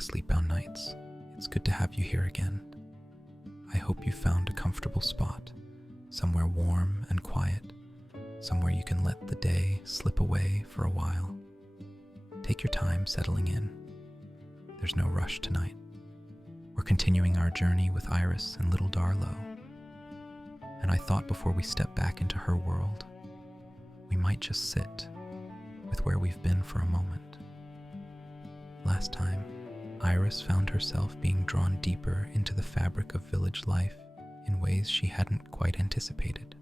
to sleepbound nights. It's good to have you here again. I hope you found a comfortable spot, somewhere warm and quiet, somewhere you can let the day slip away for a while. Take your time settling in. There's no rush tonight. We're continuing our journey with Iris and Little Darlow, and I thought before we step back into her world, we might just sit with where we've been for a moment. Last time, Iris found herself being drawn deeper into the fabric of village life in ways she hadn't quite anticipated.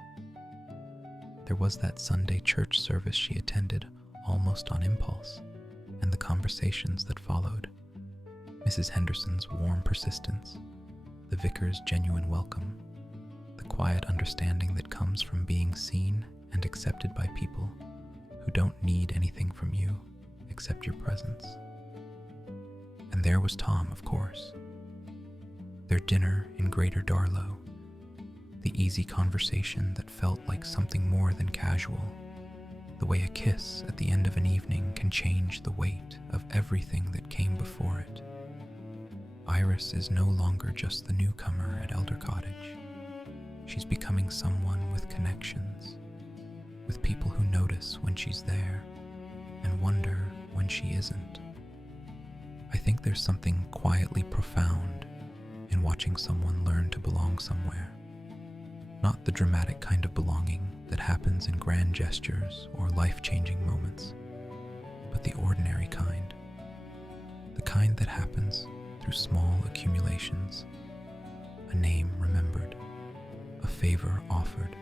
There was that Sunday church service she attended almost on impulse, and the conversations that followed. Mrs. Henderson's warm persistence, the vicar's genuine welcome, the quiet understanding that comes from being seen and accepted by people who don't need anything from you except your presence. And there was Tom, of course. Their dinner in Greater Darlow, the easy conversation that felt like something more than casual, the way a kiss at the end of an evening can change the weight of everything that came before it. Iris is no longer just the newcomer at Elder Cottage. She's becoming someone with connections, with people who notice when she's there and wonder when she isn't. I think there's something quietly profound in watching someone learn to belong somewhere. Not the dramatic kind of belonging that happens in grand gestures or life-changing moments, but the ordinary kind. The kind that happens through small accumulations, a name remembered, a favor offered,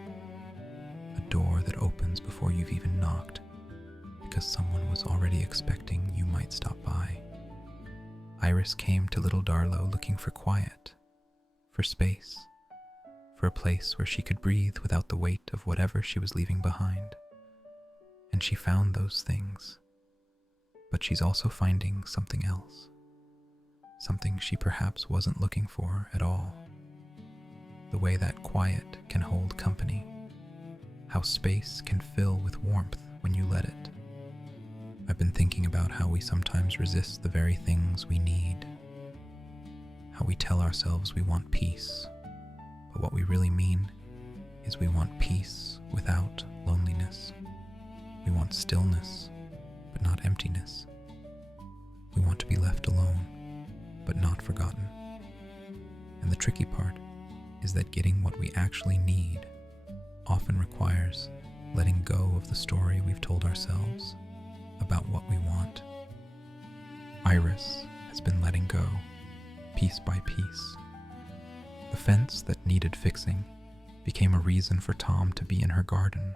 a door that opens before you've even knocked because someone was already expecting you might stop by. Iris came to Little Darlow looking for quiet, for space, for a place where she could breathe without the weight of whatever she was leaving behind. And she found those things, but she's also finding something else. Something she perhaps wasn't looking for at all. The way that quiet can hold company. How space can fill with warmth when you let it. I've been thinking about how we sometimes resist the very things we need. How we tell ourselves we want peace, but what we really mean is we want peace without loneliness. We want stillness, but not emptiness. We want to be left alone, but not forgotten. And the tricky part is that getting what we actually need often requires letting go of the story we've told ourselves about what we want. Iris has been letting go, piece by piece. The fence that needed fixing became a reason for Tom to be in her garden.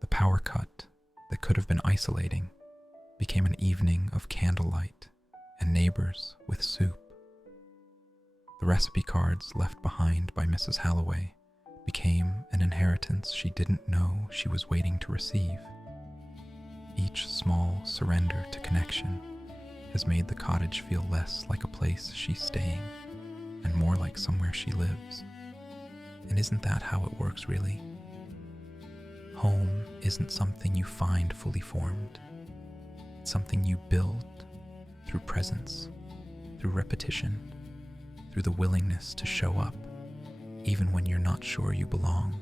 The power cut that could have been isolating became an evening of candlelight and neighbors with soup. The recipe cards left behind by Mrs. Halloway became an inheritance she didn't know she was waiting to receive. Each small surrender to connection has made the cottage feel less like a place she's staying and more like somewhere she lives. And isn't that how it works, really? Home isn't something you find fully formed. It's something you build through presence, through repetition, through the willingness to show up, even when you're not sure you belong.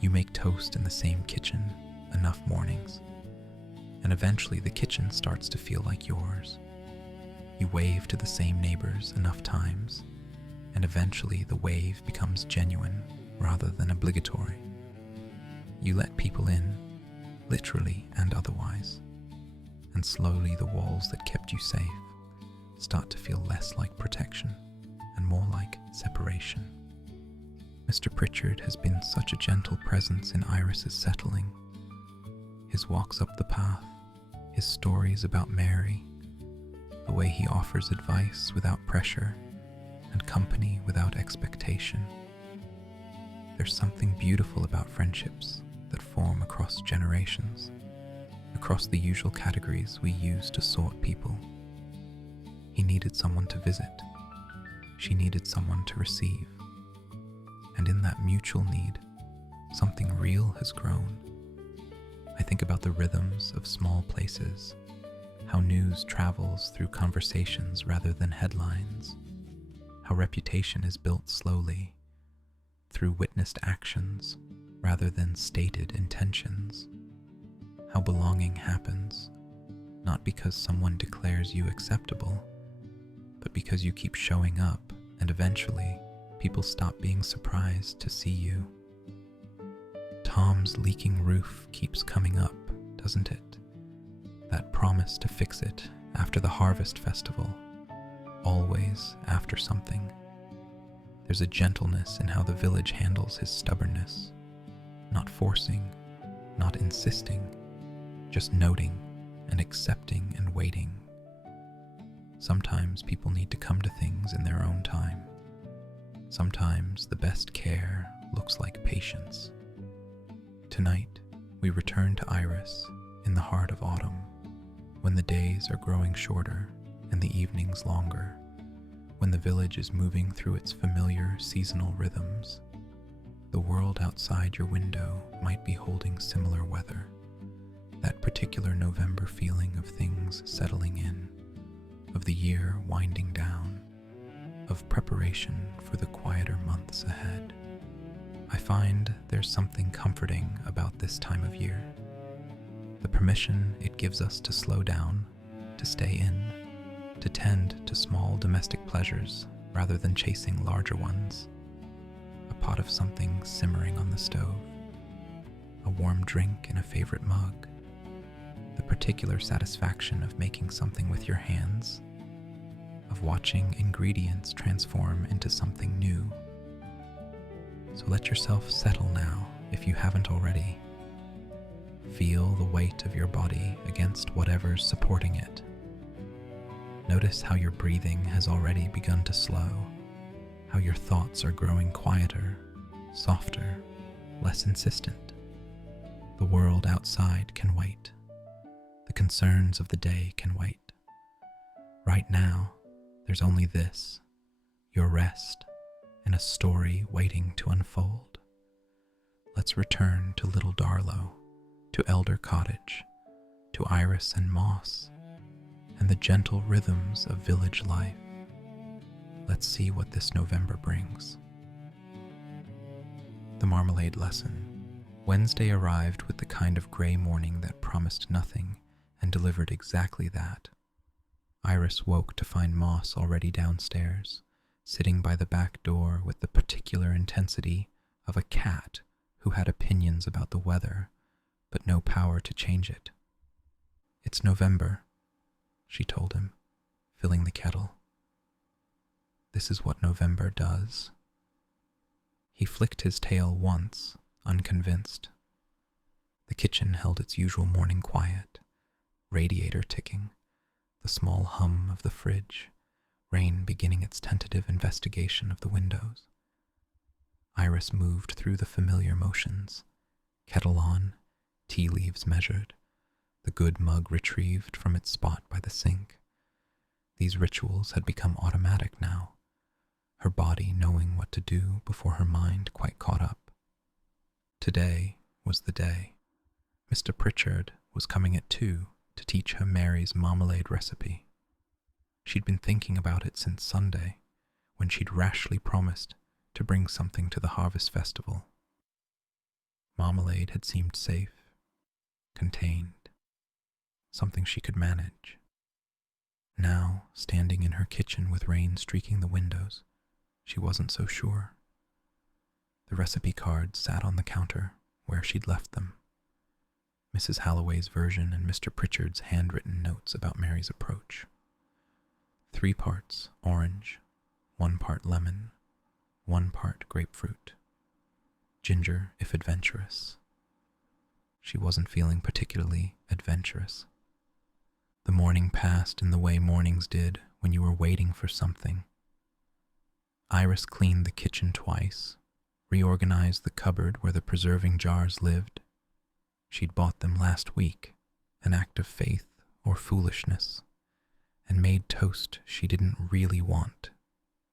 You make toast in the same kitchen enough mornings, and eventually the kitchen starts to feel like yours. You wave to the same neighbors enough times, and eventually the wave becomes genuine rather than obligatory. You let people in, literally and otherwise, and slowly the walls that kept you safe start to feel less like protection and more like separation. Mr. Pritchard has been such a gentle presence in Iris's settling. His walks up the path, his stories about Mary, the way he offers advice without pressure and company without expectation. There's something beautiful about friendships that form across generations, across the usual categories we use to sort people. He needed someone to visit. She needed someone to receive. And in that mutual need, something real has grown. I think about the rhythms of small places, how news travels through conversations rather than headlines, how reputation is built slowly, through witnessed actions rather than stated intentions, how belonging happens, not because someone declares you acceptable, but because you keep showing up, and eventually people stop being surprised to see you. Tom's leaking roof keeps coming up, doesn't it? That promise to fix it after the harvest festival, always after something. There's a gentleness in how the village handles his stubbornness, not forcing, not insisting, just noting and accepting and waiting. Sometimes people need to come to things in their own time. Sometimes the best care looks like patience. Tonight, we return to Iris in the heart of autumn, when the days are growing shorter and the evenings longer, when the village is moving through its familiar seasonal rhythms. The world outside your window might be holding similar weather, that particular November feeling of things settling in, of the year winding down, of preparation for the quieter months ahead. I find there's something comforting about this time of year. The permission it gives us to slow down, to stay in, to tend to small domestic pleasures rather than chasing larger ones. A pot of something simmering on the stove, a warm drink in a favorite mug, the particular satisfaction of making something with your hands, of watching ingredients transform into something new. So let yourself settle now if you haven't already. Feel the weight of your body against whatever's supporting it. Notice how your breathing has already begun to slow, how your thoughts are growing quieter, softer, less insistent. The world outside can wait. The concerns of the day can wait. Right now, there's only this, your rest, and a story waiting to unfold. Let's return to Little Darlow, to Elder Cottage, to iris and moss, and the gentle rhythms of village life. Let's see what this November brings. The Marmalade Lesson. Wednesday arrived with the kind of gray morning that promised nothing and delivered exactly that. Iris woke to find Moss already downstairs, sitting by the back door with the particular intensity of a cat who had opinions about the weather, but no power to change it. "It's November," she told him, filling the kettle. "This is what November does." He flicked his tail once, unconvinced. The kitchen held its usual morning quiet, radiator ticking, the small hum of the fridge, rain beginning its tentative investigation of the windows. Iris moved through the familiar motions, kettle on, tea leaves measured, the good mug retrieved from its spot by the sink. These rituals had become automatic now, her body knowing what to do before her mind quite caught up. Today was the day. Mr. Pritchard was coming at 2 to teach her Mary's marmalade recipe. She'd been thinking about it since Sunday, when she'd rashly promised to bring something to the harvest festival. Marmalade had seemed safe, contained, something she could manage. Now, standing in her kitchen with rain streaking the windows, she wasn't so sure. The recipe cards sat on the counter where she'd left them. Mrs. Halloway's version and Mr. Pritchard's handwritten notes about Mary's approach. 3 parts orange, 1 part lemon, 1 part grapefruit. Ginger if adventurous. She wasn't feeling particularly adventurous. The morning passed in the way mornings did when you were waiting for something. Iris cleaned the kitchen twice, reorganized the cupboard where the preserving jars lived. She'd bought them last week, an act of faith or foolishness, and made toast she didn't really want,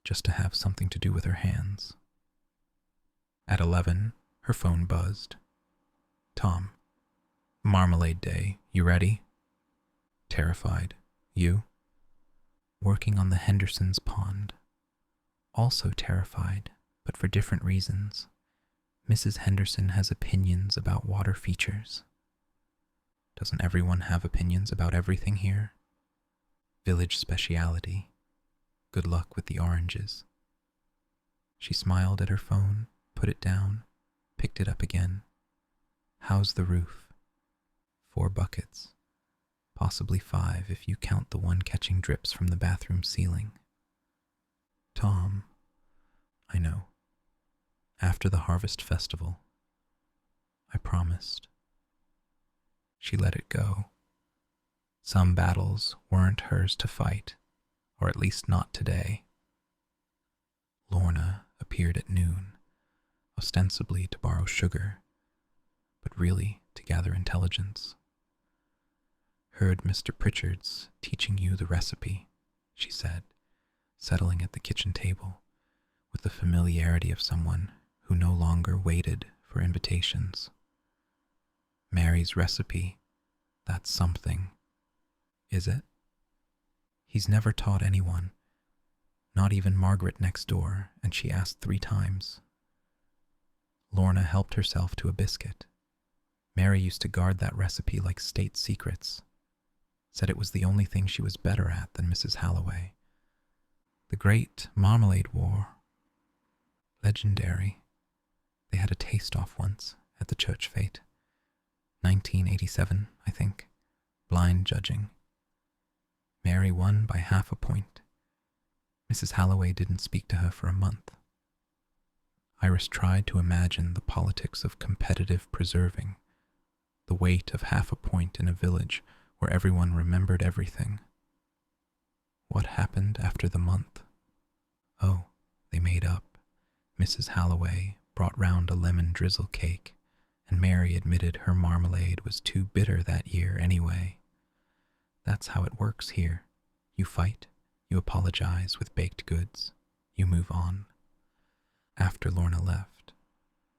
just to have something to do with her hands. At 11, her phone buzzed. "Tom, Marmalade Day, you ready?" terrified. You? Working on the Henderson's pond. Also terrified, but for different reasons. Mrs. Henderson has opinions about water features. Doesn't everyone have opinions about everything here? Village speciality. Good luck with the oranges. She smiled at her phone, put it down, picked it up again. How's the roof? 4 buckets. Possibly 5 if you count the one catching drips from the bathroom ceiling. Tom. I know. After the harvest festival. I promised. She let it go. Some battles weren't hers to fight, or at least not today. Lorna appeared at noon, ostensibly to borrow sugar, but really to gather intelligence. Heard Mr. Pritchard's teaching you the recipe, she said, settling at the kitchen table with the familiarity of someone who no longer waited for invitations. Mary's recipe, that's something. Is it? He's never taught anyone, not even Margaret next door, and she asked 3 times. Lorna helped herself to a biscuit. Mary used to guard that recipe like state secrets. Said it was the only thing she was better at than Mrs. Halloway. The Great Marmalade War. Legendary. They had a taste-off once at the church fete. 1987, I think. Blind judging. Mary won by half a point. Mrs. Halloway didn't speak to her for a month. Iris tried to imagine the politics of competitive preserving, the weight of half a point in a village where everyone remembered everything. What happened after the month? Oh, they made up. Mrs. Halloway brought round a lemon drizzle cake, and Mary admitted her marmalade was too bitter that year anyway. That's how it works here. You fight, you apologize with baked goods, you move on. After Lorna left,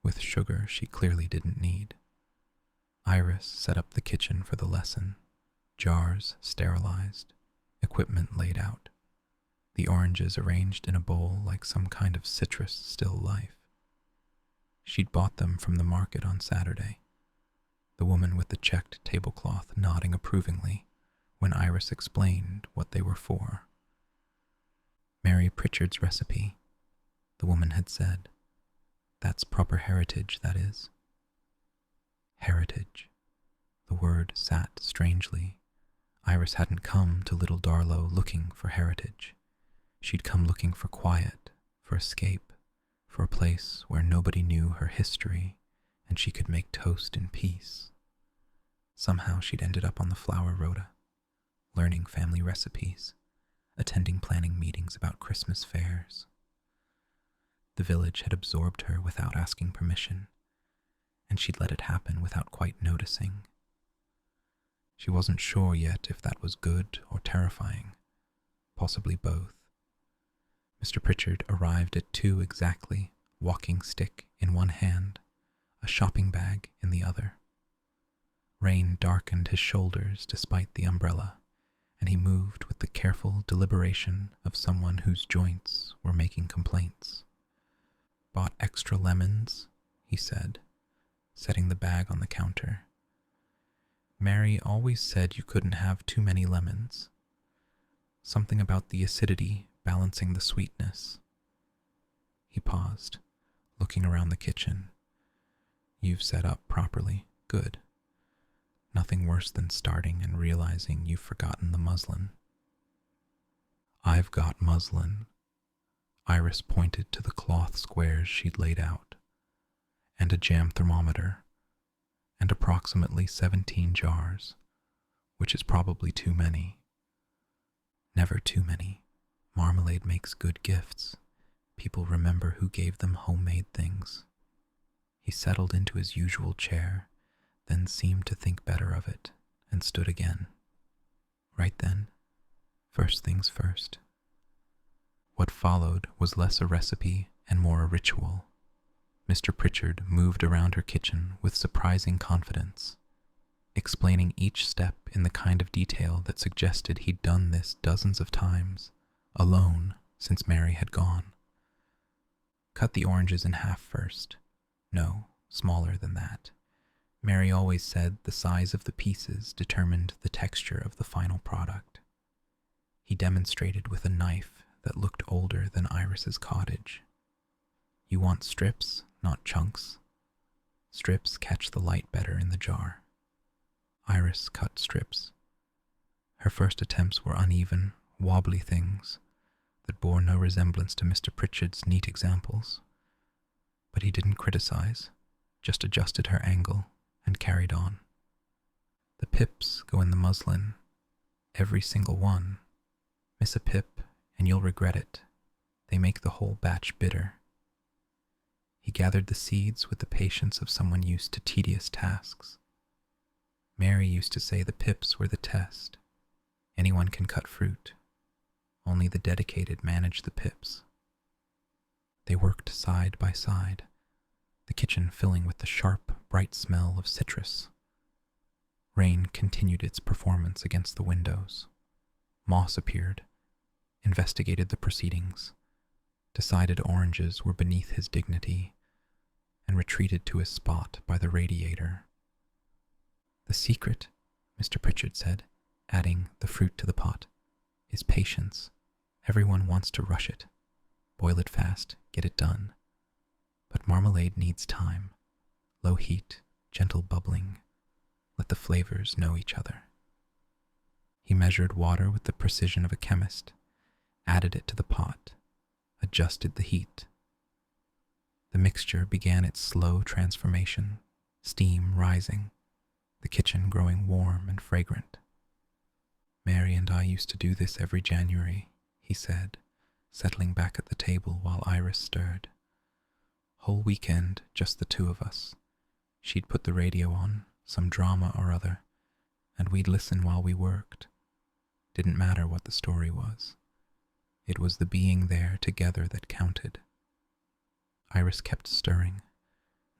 with sugar she clearly didn't need, Iris set up the kitchen for the lesson. Jars sterilized, equipment laid out, the oranges arranged in a bowl like some kind of citrus still life. She'd bought them from the market on Saturday, the woman with the checked tablecloth nodding approvingly when Iris explained what they were for. Mary Pritchard's recipe, the woman had said. That's proper heritage, that is. Heritage. The word sat strangely. Iris hadn't come to Little Darlow looking for heritage. She'd come looking for quiet, for escape, for a place where nobody knew her history and she could make toast in peace. Somehow she'd ended up on the flower rota, learning family recipes, attending planning meetings about Christmas fairs. The village had absorbed her without asking permission, and she'd let it happen without quite noticing. She wasn't sure yet if that was good or terrifying, possibly both. Mr. Pritchard arrived at 2 exactly, walking stick in one hand, a shopping bag in the other. Rain darkened his shoulders despite the umbrella, and he moved with the careful deliberation of someone whose joints were making complaints. Bought extra lemons, he said, setting the bag on the counter. Mary always said you couldn't have too many lemons. Something about the acidity balancing the sweetness. He paused, looking around the kitchen. You've set up properly. Good. Nothing worse than starting and realizing you've forgotten the muslin. I've got muslin. Iris pointed to the cloth squares she'd laid out, and a jam thermometer, and approximately 17 jars, which is probably too many. Never too many. Marmalade makes good gifts. People remember who gave them homemade things. He settled into his usual chair, then seemed to think better of it, and stood again. Right then, first things first. What followed was less a recipe and more a ritual. Mr. Pritchard moved around her kitchen with surprising confidence. explaining each step in the kind of detail that suggested he'd done this dozens of times, alone, since Mary had gone. Cut the oranges in half first. No, smaller than that. Mary always said the size of the pieces determined the texture of the final product. He demonstrated with a knife that looked older than Iris's cottage. You want strips, not chunks. Strips catch the light better in the jar. Iris cut strips. Her first attempts were uneven, wobbly things that bore no resemblance to Mr. Pritchard's neat examples. But he didn't criticize, just adjusted her angle and carried on. The pips go in the muslin, every single one. Miss a pip and you'll regret it. They make the whole batch bitter. He gathered the seeds with the patience of someone used to tedious tasks. Mary used to say the pips were the test. Anyone can cut fruit. Only the dedicated manage the pips. They worked side by side, the kitchen filling with the sharp, bright smell of citrus. Rain continued its performance against the windows. Moss appeared, investigated the proceedings, decided oranges were beneath his dignity, and retreated to his spot by the radiator. The secret, Mr. Pritchard said, adding the fruit to the pot, is patience. Everyone wants to rush it. Boil it fast, get it done. But marmalade needs time. Low heat, gentle bubbling. Let the flavors know each other. He measured water with the precision of a chemist, added it to the pot, adjusted the heat. The mixture began its slow transformation, steam rising, the kitchen growing warm and fragrant. Mary and I used to do this every January, he said, settling back at the table while Iris stirred. Whole weekend, just the two of us. She'd put the radio on, some drama or other, and we'd listen while we worked. Didn't matter what the story was. It was the being there together that counted. Iris kept stirring,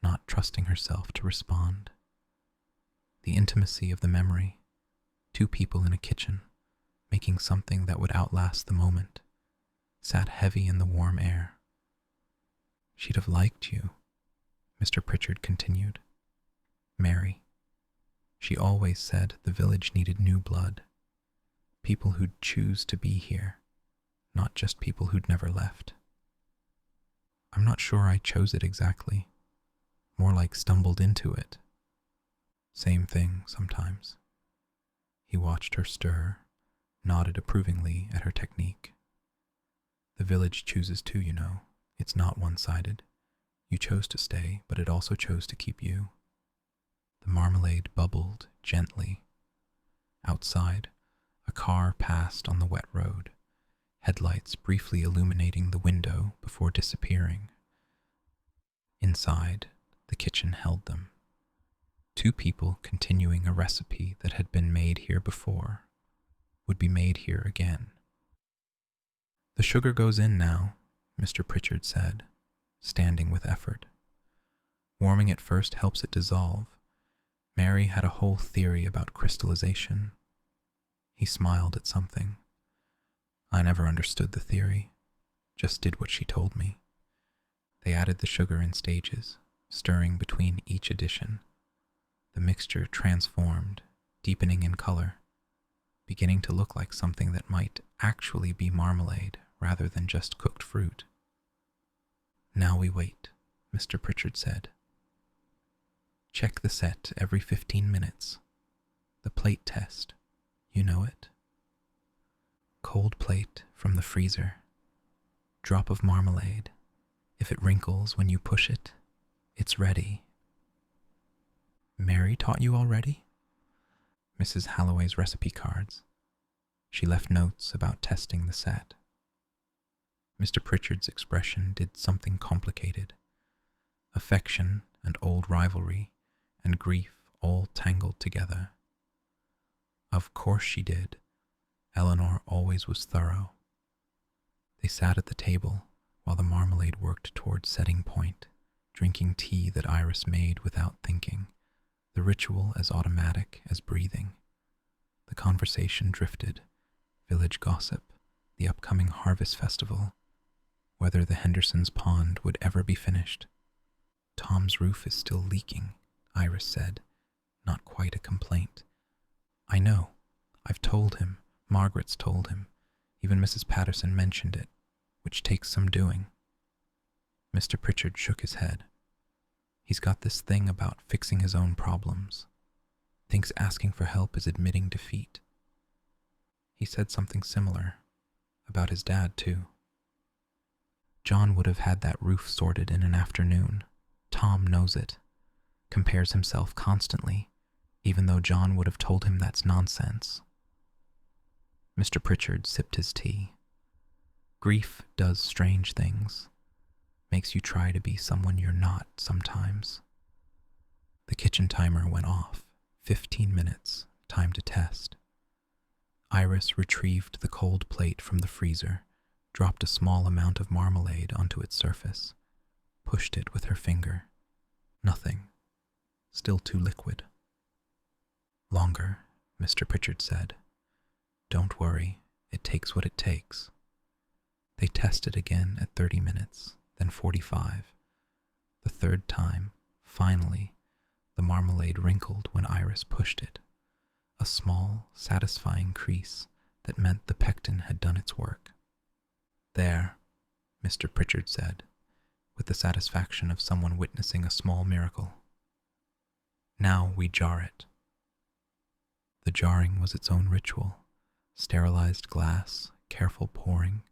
not trusting herself to respond. The intimacy of the memory, two people in a kitchen, making something that would outlast the moment, sat heavy in the warm air. She'd have liked you, Mr. Pritchard continued. Mary. She always said the village needed new blood, people who'd choose to be here, not just people who'd never left. I'm not sure I chose it exactly, more like stumbled into it. Same thing sometimes. He watched her stir, nodded approvingly at her technique. The village chooses too, you know. It's not one-sided. You chose to stay, but it also chose to keep you. The marmalade bubbled gently. Outside, a car passed on the wet road, headlights briefly illuminating the window before disappearing. Inside, the kitchen held them. Two people continuing a recipe that had been made here before would be made here again. The sugar goes in now, Mr. Pritchard said, standing with effort. Warming it first helps it dissolve. Mary had a whole theory about crystallization. He smiled at something. I never understood the theory, just did what she told me. They added the sugar in stages, stirring between each addition. The mixture transformed, deepening in color, beginning to look like something that might actually be marmalade rather than just cooked fruit. Now we wait, Mr. Pritchard said. Check the set every 15 minutes. The plate test, you know it. Cold plate from the freezer. Drop of marmalade. If it wrinkles when you push it, it's ready. Mary taught you already? Mrs. Halloway's recipe cards. She left notes about testing the set. Mr. Pritchard's expression did something complicated. Affection and old rivalry and grief all tangled together. Of course she did. Eleanor always was thorough. They sat at the table while the marmalade worked toward setting point, drinking tea that Iris made without thinking, the ritual as automatic as breathing. The conversation drifted, village gossip, the upcoming harvest festival, whether the Hendersons' pond would ever be finished. Tom's roof is still leaking, Iris said, not quite a complaint. I know. I've told him. Margaret's told him. Even Mrs. Patterson mentioned it, which takes some doing. Mr. Pritchard shook his head. He's got this thing about fixing his own problems. Thinks asking for help is admitting defeat. He said something similar about his dad, too. John would have had that roof sorted in an afternoon. Tom knows it. Compares himself constantly, even though John would have told him that's nonsense. Mr. Pritchard sipped his tea. Grief does strange things. Makes you try to be someone you're not sometimes. The kitchen timer went off. 15 minutes, time to test. Iris retrieved the cold plate from the freezer, dropped a small amount of marmalade onto its surface, pushed it with her finger. Nothing. Still too liquid. Longer, Mr. Pritchard said. Don't worry, it takes what it takes. They tested again at 30 minutes, then 45. The third time, finally, the marmalade wrinkled when Iris pushed it. A small, satisfying crease that meant the pectin had done its work. There, Mr. Pritchard said, with the satisfaction of someone witnessing a small miracle. Now we jar it. The jarring was its own ritual. Sterilized glass, careful pouring,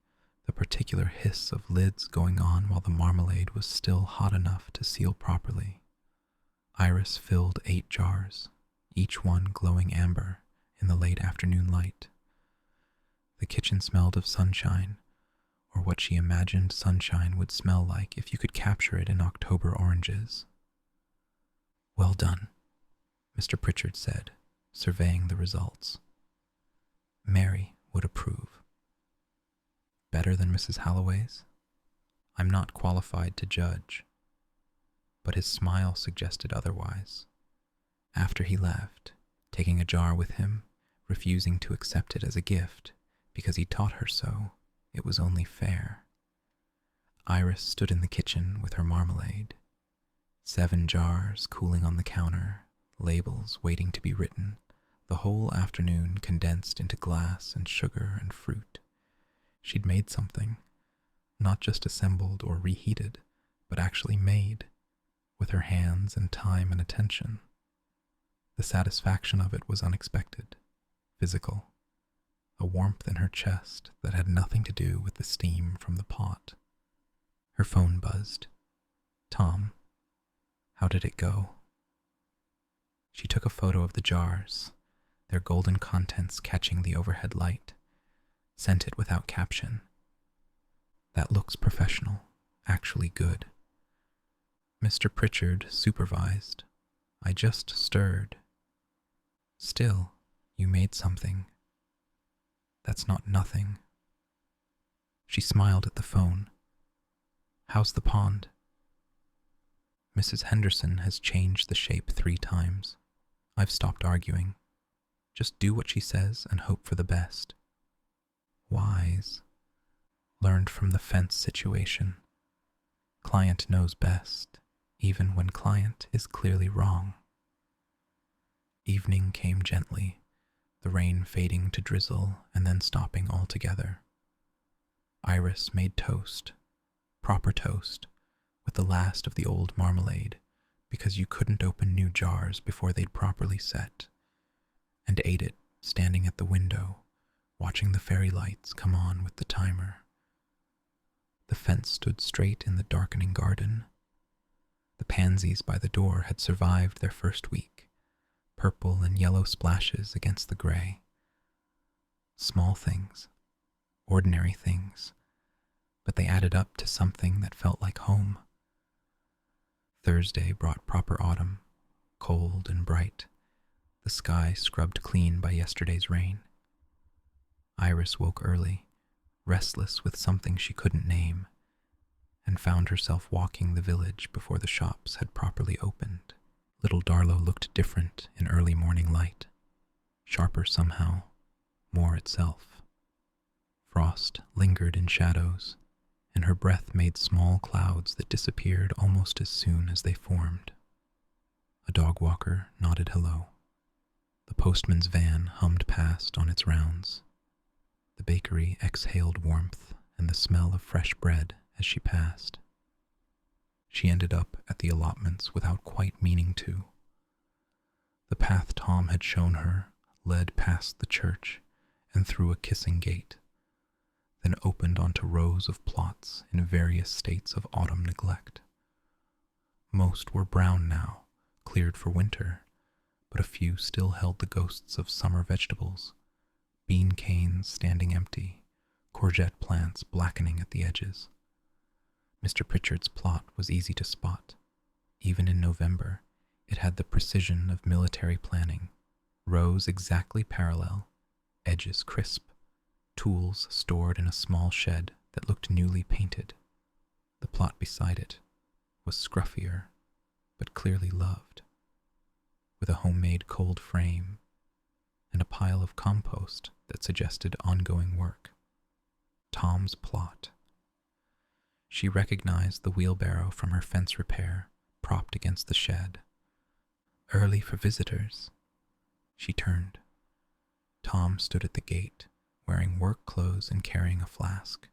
the particular hiss of lids going on while the marmalade was still hot enough to seal properly. Iris filled 8 jars, each one glowing amber in the late afternoon light. The kitchen smelled of sunshine, or what she imagined sunshine would smell like if you could capture it in October oranges. Well done, Mr. Pritchard said, surveying the results. Mary would approve. Better than Mrs. Holloway's? I'm not qualified to judge. But his smile suggested otherwise. After he left, taking a jar with him, refusing to accept it as a gift because he taught her so, it was only fair. Iris stood in the kitchen with her marmalade. 7 jars cooling on the counter, labels waiting to be written, the whole afternoon condensed into glass and sugar and fruit. She'd made something, not just assembled or reheated, but actually made, with her hands and time and attention. The satisfaction of it was unexpected, physical, a warmth in her chest that had nothing to do with the steam from the pot. Her phone buzzed. Tom, how did it go? She took a photo of the jars, their golden contents catching the overhead light, sent it without caption. That looks professional, actually good. Mr. Pritchard supervised. I just stirred. Still, you made something. That's not nothing. She smiled at the phone. How's the pond? Mrs. Henderson has changed the shape 3 times. I've stopped arguing. Just do what she says and hope for the best. Wise. Learned from the fence situation. Client knows best, even when client is clearly wrong. Evening came gently, the rain fading to drizzle and then stopping altogether. Iris made toast, proper toast, with the last of the old marmalade, because you couldn't open new jars before they'd properly set, and ate it standing at the window, watching the fairy lights come on with the timer. The fence stood straight in the darkening garden. The pansies by the door had survived their first week, purple and yellow splashes against the gray. Small things, ordinary things, but they added up to something that felt like home. Thursday brought proper autumn, cold and bright, the sky scrubbed clean by yesterday's rain. Iris woke early, restless with something she couldn't name, and found herself walking the village before the shops had properly opened. Little Darlow looked different in early morning light, sharper somehow, more itself. Frost lingered in shadows, and her breath made small clouds that disappeared almost as soon as they formed. A dog walker nodded hello. The postman's van hummed past on its rounds. The bakery exhaled warmth and the smell of fresh bread as she passed. She ended up at the allotments without quite meaning to. The path Tom had shown her led past the church and through a kissing gate, then opened onto rows of plots in various states of autumn neglect. Most were brown now, cleared for winter, but a few still held the ghosts of summer vegetables, bean canes standing empty, courgette plants blackening at the edges. Mr. Pritchard's plot was easy to spot. Even in November, it had the precision of military planning, rows exactly parallel, edges crisp, tools stored in a small shed that looked newly painted. The plot beside it was scruffier, but clearly loved, with a homemade cold frame and a pile of compost that suggested ongoing work. Tom's plot. She recognized the wheelbarrow from her fence repair, propped against the shed. Early for visitors. She turned. Tom stood at the gate, wearing work clothes and carrying a flask.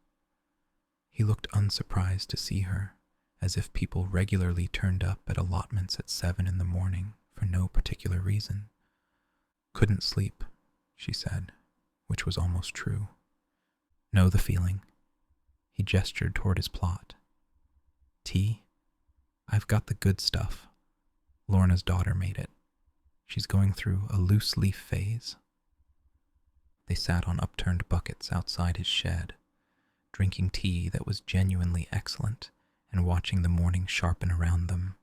He looked unsurprised to see her, as if people regularly turned up at allotments at 7 in the morning for no particular reason. Couldn't sleep, she said, which was almost true. Know the feeling. He gestured toward his plot. Tea? I've got the good stuff. Lorna's daughter made it. She's going through a loose leaf phase. They sat on upturned buckets outside his shed, drinking tea that was genuinely excellent and watching the morning sharpen around them.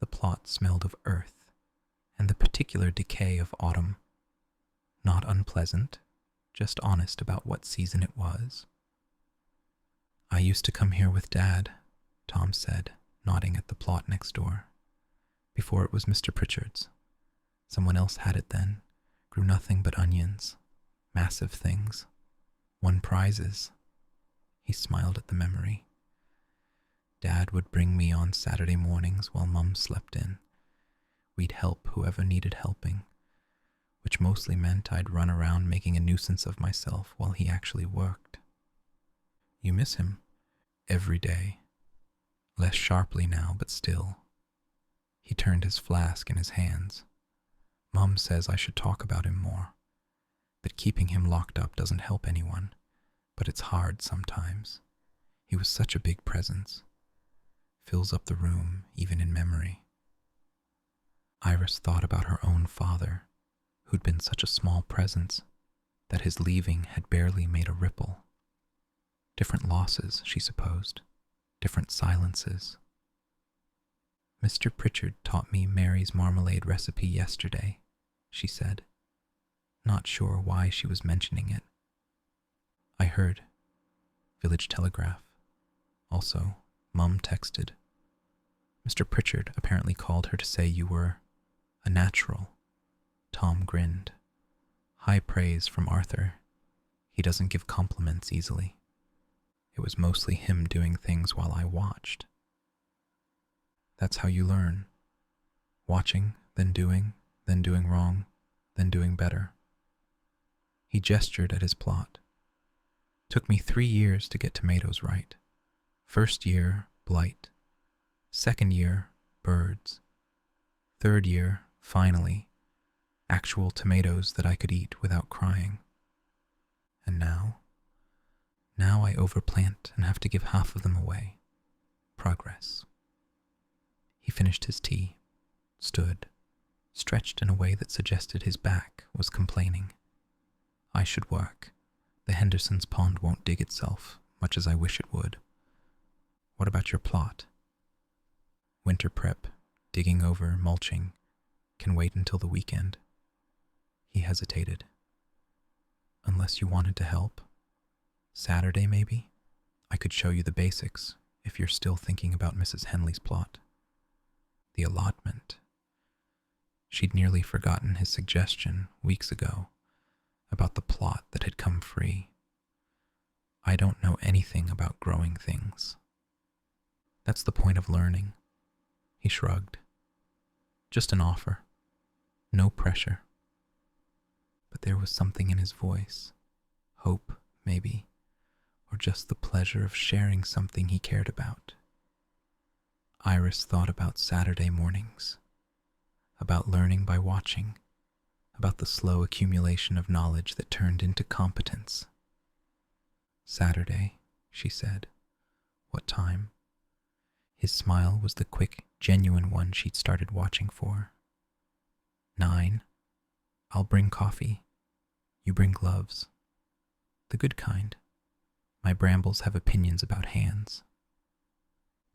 The plot smelled of earth and the particular decay of autumn. Not unpleasant, just honest about what season it was. I used to come here with Dad, Tom said, nodding at the plot next door, before it was Mr. Pritchard's. Someone else had it then, grew nothing but onions, massive things, won prizes. He smiled at the memory. Dad would bring me on Saturday mornings while Mum slept in. We'd help whoever needed helping, which mostly meant I'd run around making a nuisance of myself while he actually worked. You miss him? Every day. Less sharply now, but still. He turned his flask in his hands. Mum says I should talk about him more, that keeping him locked up doesn't help anyone, but it's hard sometimes. He was such a big presence. Fills up the room, even in memory. Iris thought about her own father, who'd been such a small presence that his leaving had barely made a ripple. Different losses, she supposed, different silences. Mr. Pritchard taught me Mary's marmalade recipe yesterday, she said, not sure why she was mentioning it. I heard. Village Telegraph. Also, Mum texted. Mr. Pritchard apparently called her to say you were a natural. Tom grinned. High praise from Arthur. He doesn't give compliments easily. It was mostly him doing things while I watched. That's how you learn. Watching, then doing wrong, then doing better. He gestured at his plot. Took me 3 years to get tomatoes right. First year, blight. Second year, birds. Third year, finally, actual tomatoes that I could eat without crying. And now? Now I overplant and have to give half of them away. Progress. He finished his tea, stood, stretched in a way that suggested his back was complaining. I should work. The Henderson's pond won't dig itself, much as I wish it would. What about your plot? Winter prep, digging over, mulching, can wait until the weekend. He hesitated. Unless you wanted to help? Saturday, maybe? I could show you the basics, if you're still thinking about Mrs. Henley's plot. the allotment. She'd nearly forgotten his suggestion weeks ago about the plot that had come free. I don't know anything about growing things. That's the point of learning. He shrugged. Just an offer. No pressure. But there was something in his voice. Hope, maybe, or just the pleasure of sharing something he cared about. Iris thought about Saturday mornings, about learning by watching, about the slow accumulation of knowledge that turned into competence. Saturday, she said. What time? His smile was the quick, genuine one she'd started watching for. 9. I'll bring coffee. You bring gloves. The good kind. My brambles have opinions about hands.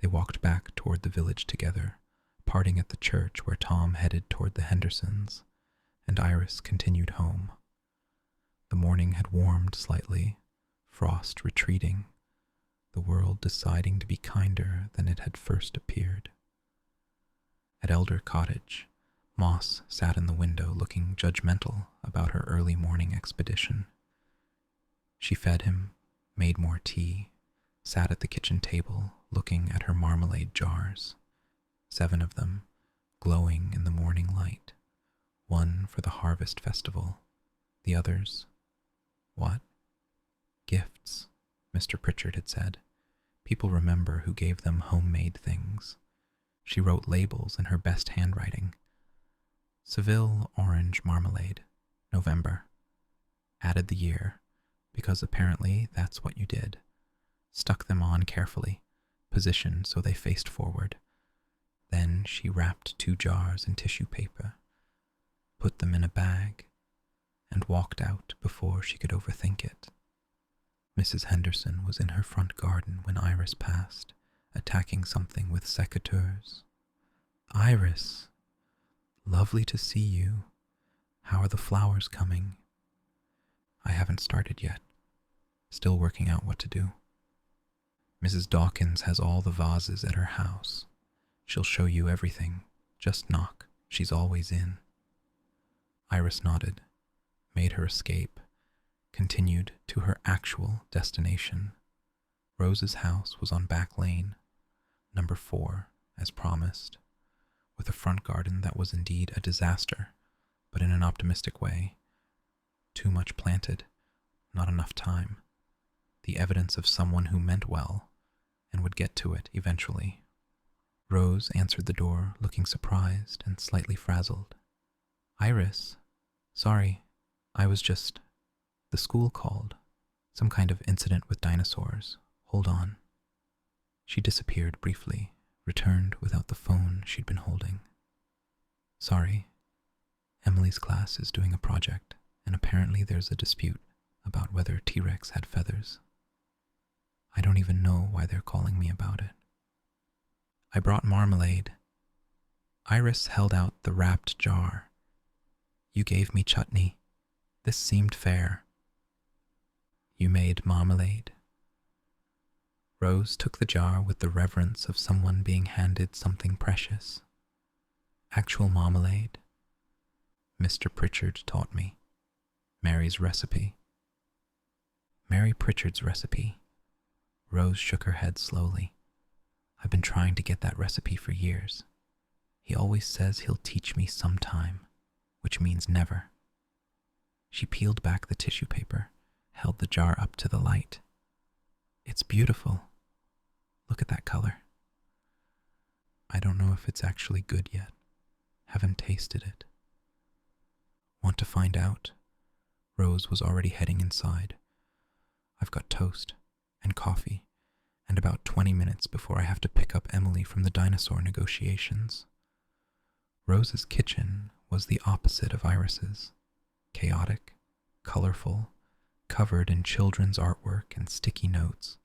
They walked back toward the village together, parting at the church where Tom headed toward the Hendersons, and Iris continued home. The morning had warmed slightly, frost retreating, the world deciding to be kinder than it had first appeared. At Elder Cottage, Moss sat in the window looking judgmental about her early morning expedition. She fed him, made more tea, sat at the kitchen table looking at her marmalade jars, 7 of them, glowing in the morning light, one for the harvest festival, the others, what? Gifts, Mr. Pritchard had said. People remember who gave them homemade things. She wrote labels in her best handwriting. Seville orange marmalade, November. Added the year, because apparently that's what you did. Stuck them on carefully, positioned so they faced forward. Then she wrapped 2 jars in tissue paper, put them in a bag, and walked out before she could overthink it. Mrs. Henderson was in her front garden when Iris passed, attacking something with secateurs. Iris! Lovely to see you. How are the flowers coming? I haven't started yet. Still working out what to do. Mrs. Dawkins has all the vases at her house. She'll show you everything. Just knock. She's always in. Iris nodded, made her escape, continued to her actual destination. Rose's house was on Back Lane, number 4, as promised, with a front garden that was indeed a disaster, but in an optimistic way. Too much planted, not enough time. The evidence of someone who meant well and would get to it eventually. Rose answered the door, looking surprised and slightly frazzled. Iris, sorry, I was just... The school called. Some kind of incident with dinosaurs. Hold on. She disappeared briefly, returned without the phone she'd been holding. Sorry. Emily's class is doing a project, and apparently there's a dispute about whether T-Rex had feathers. I don't even know why they're calling me about it. I brought marmalade. Iris held out the wrapped jar. You gave me chutney. This seemed fair. You made marmalade. Rose took the jar with the reverence of someone being handed something precious. Actual marmalade. Mr. Pritchard taught me. Mary's recipe. Mary Pritchard's recipe. Rose shook her head slowly. I've been trying to get that recipe for years. He always says he'll teach me sometime, which means never. She peeled back the tissue paper, held the jar up to the light. It's beautiful. Look at that color. I don't know if it's actually good yet. Haven't tasted it. Want to find out? Rose was already heading inside. I've got toast and coffee and about 20 minutes before I have to pick up Emily from the dinosaur negotiations. Rose's kitchen was the opposite of Iris's. Chaotic, colorful, covered in children's artwork and sticky notes,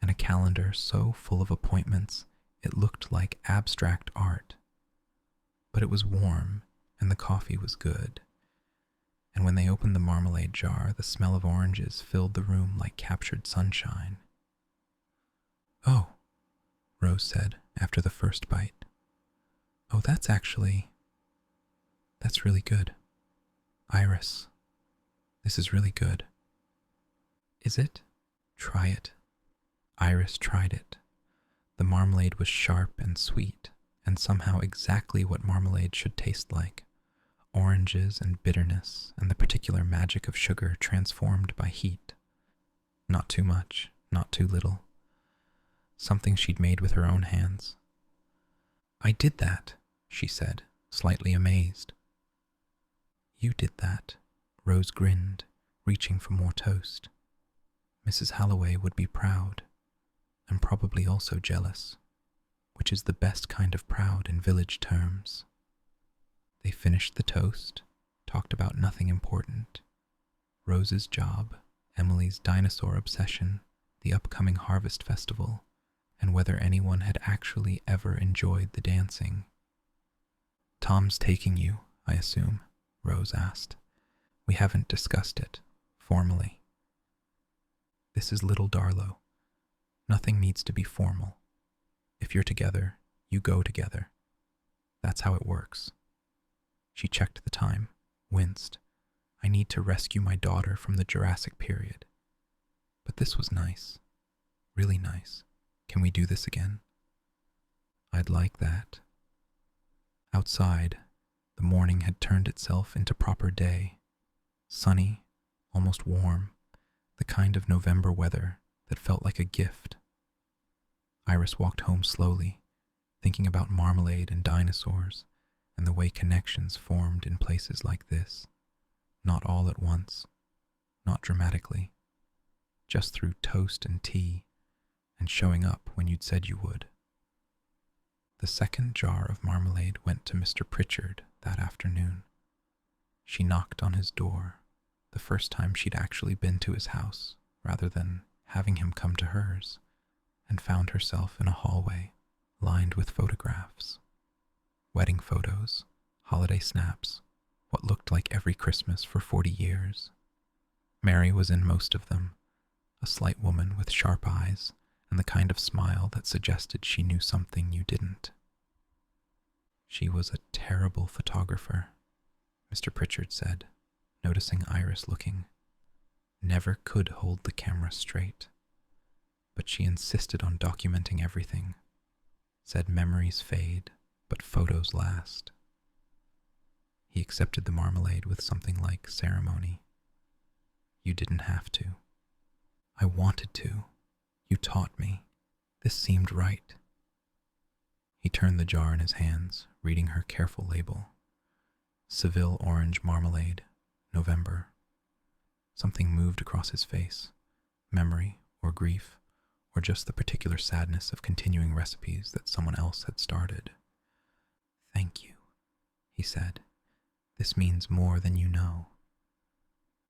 and a calendar so full of appointments it looked like abstract art. But it was warm, and the coffee was good. And when they opened the marmalade jar, the smell of oranges filled the room like captured sunshine. Oh, Rose said after the first bite. Oh, that's really good. Iris, this is really good. Is it? Try it. Iris tried it. The marmalade was sharp and sweet, and somehow exactly what marmalade should taste like. Oranges and bitterness, and the particular magic of sugar transformed by heat. Not too much, not too little. Something she'd made with her own hands. I did that, she said, slightly amazed. You did that, Rose grinned, reaching for more toast. Mrs. Halloway would be proud, and probably also jealous, which is the best kind of proud in village terms. They finished the toast, talked about nothing important. Rose's job, Emily's dinosaur obsession, the upcoming harvest festival, and whether anyone had actually ever enjoyed the dancing. Tom's taking you, I assume, Rose asked. We haven't discussed it, formally. This is Little Darlow. Nothing needs to be formal. If you're together, you go together. That's how it works. She checked the time, winced. I need to rescue my daughter from the Jurassic period. But this was nice. Really nice. Can we do this again? I'd like that. Outside, the morning had turned itself into proper day. Sunny, almost warm, the kind of November weather that felt like a gift. Iris walked home slowly, thinking about marmalade and dinosaurs, and the way connections formed in places like this. Not all at once, not dramatically, just through toast and tea, and showing up when you'd said you would. The second jar of marmalade went to Mr. Pritchard that afternoon. She knocked on his door, the first time she'd actually been to his house, rather than having him come to hers, and found herself in a hallway lined with photographs. Wedding photos, holiday snaps, what looked like every Christmas for 40 years. Mary was in most of them, a slight woman with sharp eyes and the kind of smile that suggested she knew something you didn't. She was a terrible photographer, Mr. Pritchard said, noticing Iris looking. Never could hold the camera straight, but she insisted on documenting everything. Said memories fade, but photos last. He accepted the marmalade with something like ceremony. You didn't have to. I wanted to. You taught me. This seemed right. He turned the jar in his hands, reading her careful label. Seville orange marmalade, November. Something moved across his face. Memory, or grief, or just the particular sadness of continuing recipes that someone else had started. Thank you, he said. This means more than you know.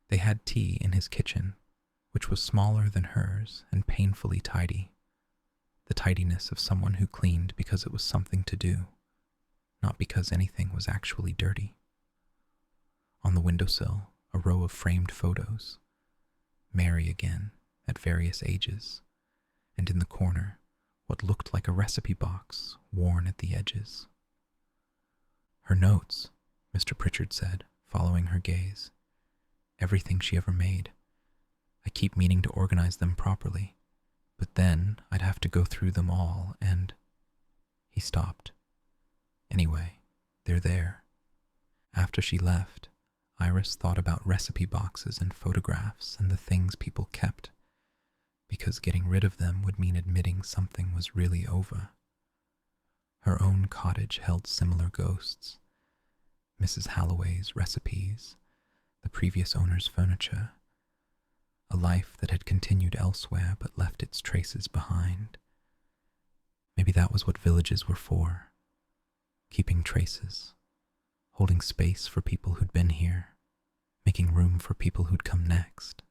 They had tea in his kitchen, which was smaller than hers and painfully tidy. The tidiness of someone who cleaned because it was something to do, not because anything was actually dirty. On the windowsill, a row of framed photos. Mary again, at various ages, and in the corner, what looked like a recipe box, worn at the edges. Her notes, Mr. Pritchard said, following her gaze. Everything she ever made. I keep meaning to organize them properly, but then I'd have to go through them all and... He stopped. Anyway, they're there. After she left, Iris thought about recipe boxes and photographs and the things people kept, because getting rid of them would mean admitting something was really over. Her own cottage held similar ghosts. Mrs. Halloway's recipes, the previous owner's furniture, a life that had continued elsewhere but left its traces behind. Maybe that was what villages were for, keeping traces, holding space for people who'd been here, making room for people who'd come next.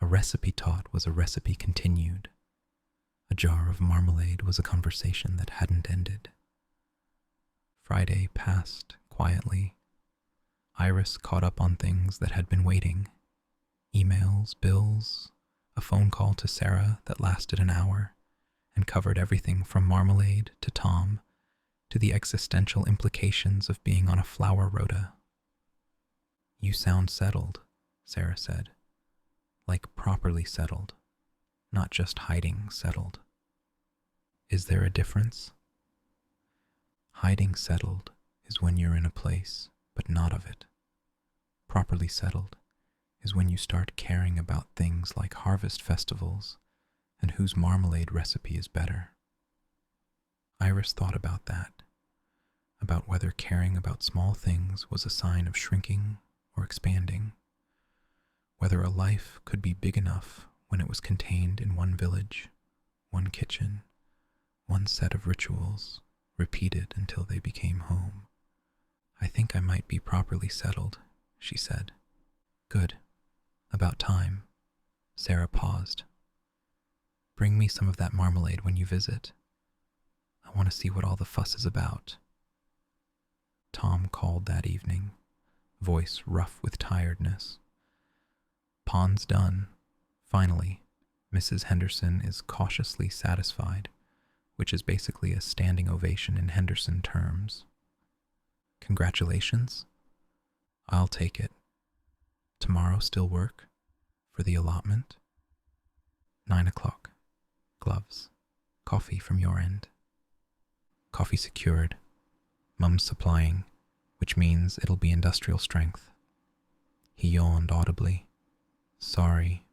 A recipe taught was a recipe continued. A jar of marmalade was a conversation that hadn't ended. Friday passed quietly. Iris caught up on things that had been waiting. Emails, bills, a phone call to Sarah that lasted an hour and covered everything from marmalade to Tom to the existential implications of being on a flower rota. "You sound settled," Sarah said. "Like properly settled, not just hiding settled." "Is there a difference?" "Hiding settled is when you're in a place, but not of it. Properly settled is when you start caring about things like harvest festivals and whose marmalade recipe is better." Iris thought about that, about whether caring about small things was a sign of shrinking or expanding, whether a life could be big enough when it was contained in one village, one kitchen, one set of rituals, repeated until they became home. "I think I might be properly settled," she said. "Good. About time." Sarah paused. "Bring me some of that marmalade when you visit. I want to see what all the fuss is about." Tom called that evening, voice rough with tiredness. "Pond's done. Finally, Mrs. Henderson is cautiously satisfied," which is basically a standing ovation in Henderson terms. "Congratulations? I'll take it. Tomorrow still work? For the allotment?" 9 o'clock. Gloves. Coffee from your end." "Coffee secured. Mum's supplying, which means it'll be industrial strength." He yawned audibly. "Sorry.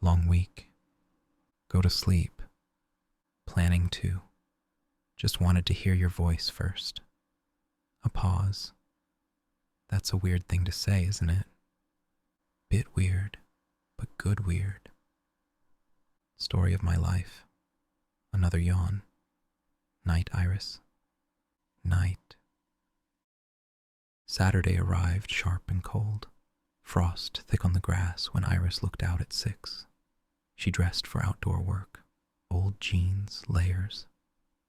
Long week. Go to sleep." "Planning to. Just wanted to hear your voice first." A pause. "That's a weird thing to say, isn't it?" "Bit weird, but good weird." "Story of my life." Another yawn. "Night, Iris." "Night." Saturday arrived sharp and cold, frost thick on the grass when Iris looked out at 6. She dressed for outdoor work, old jeans, layers,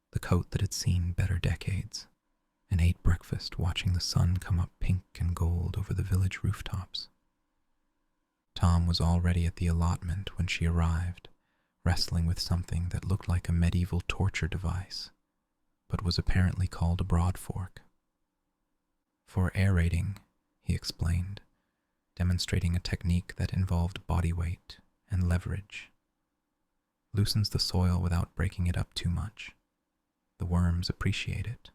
the coat that had seen better decades, and ate breakfast watching the sun come up pink and gold over the village rooftops. Tom was already at the allotment when she arrived, wrestling with something that looked like a medieval torture device, but was apparently called a broadfork. "For aerating," he explained, demonstrating a technique that involved body weight and leverage. "Loosens the soil without breaking it up too much. The worms appreciate it."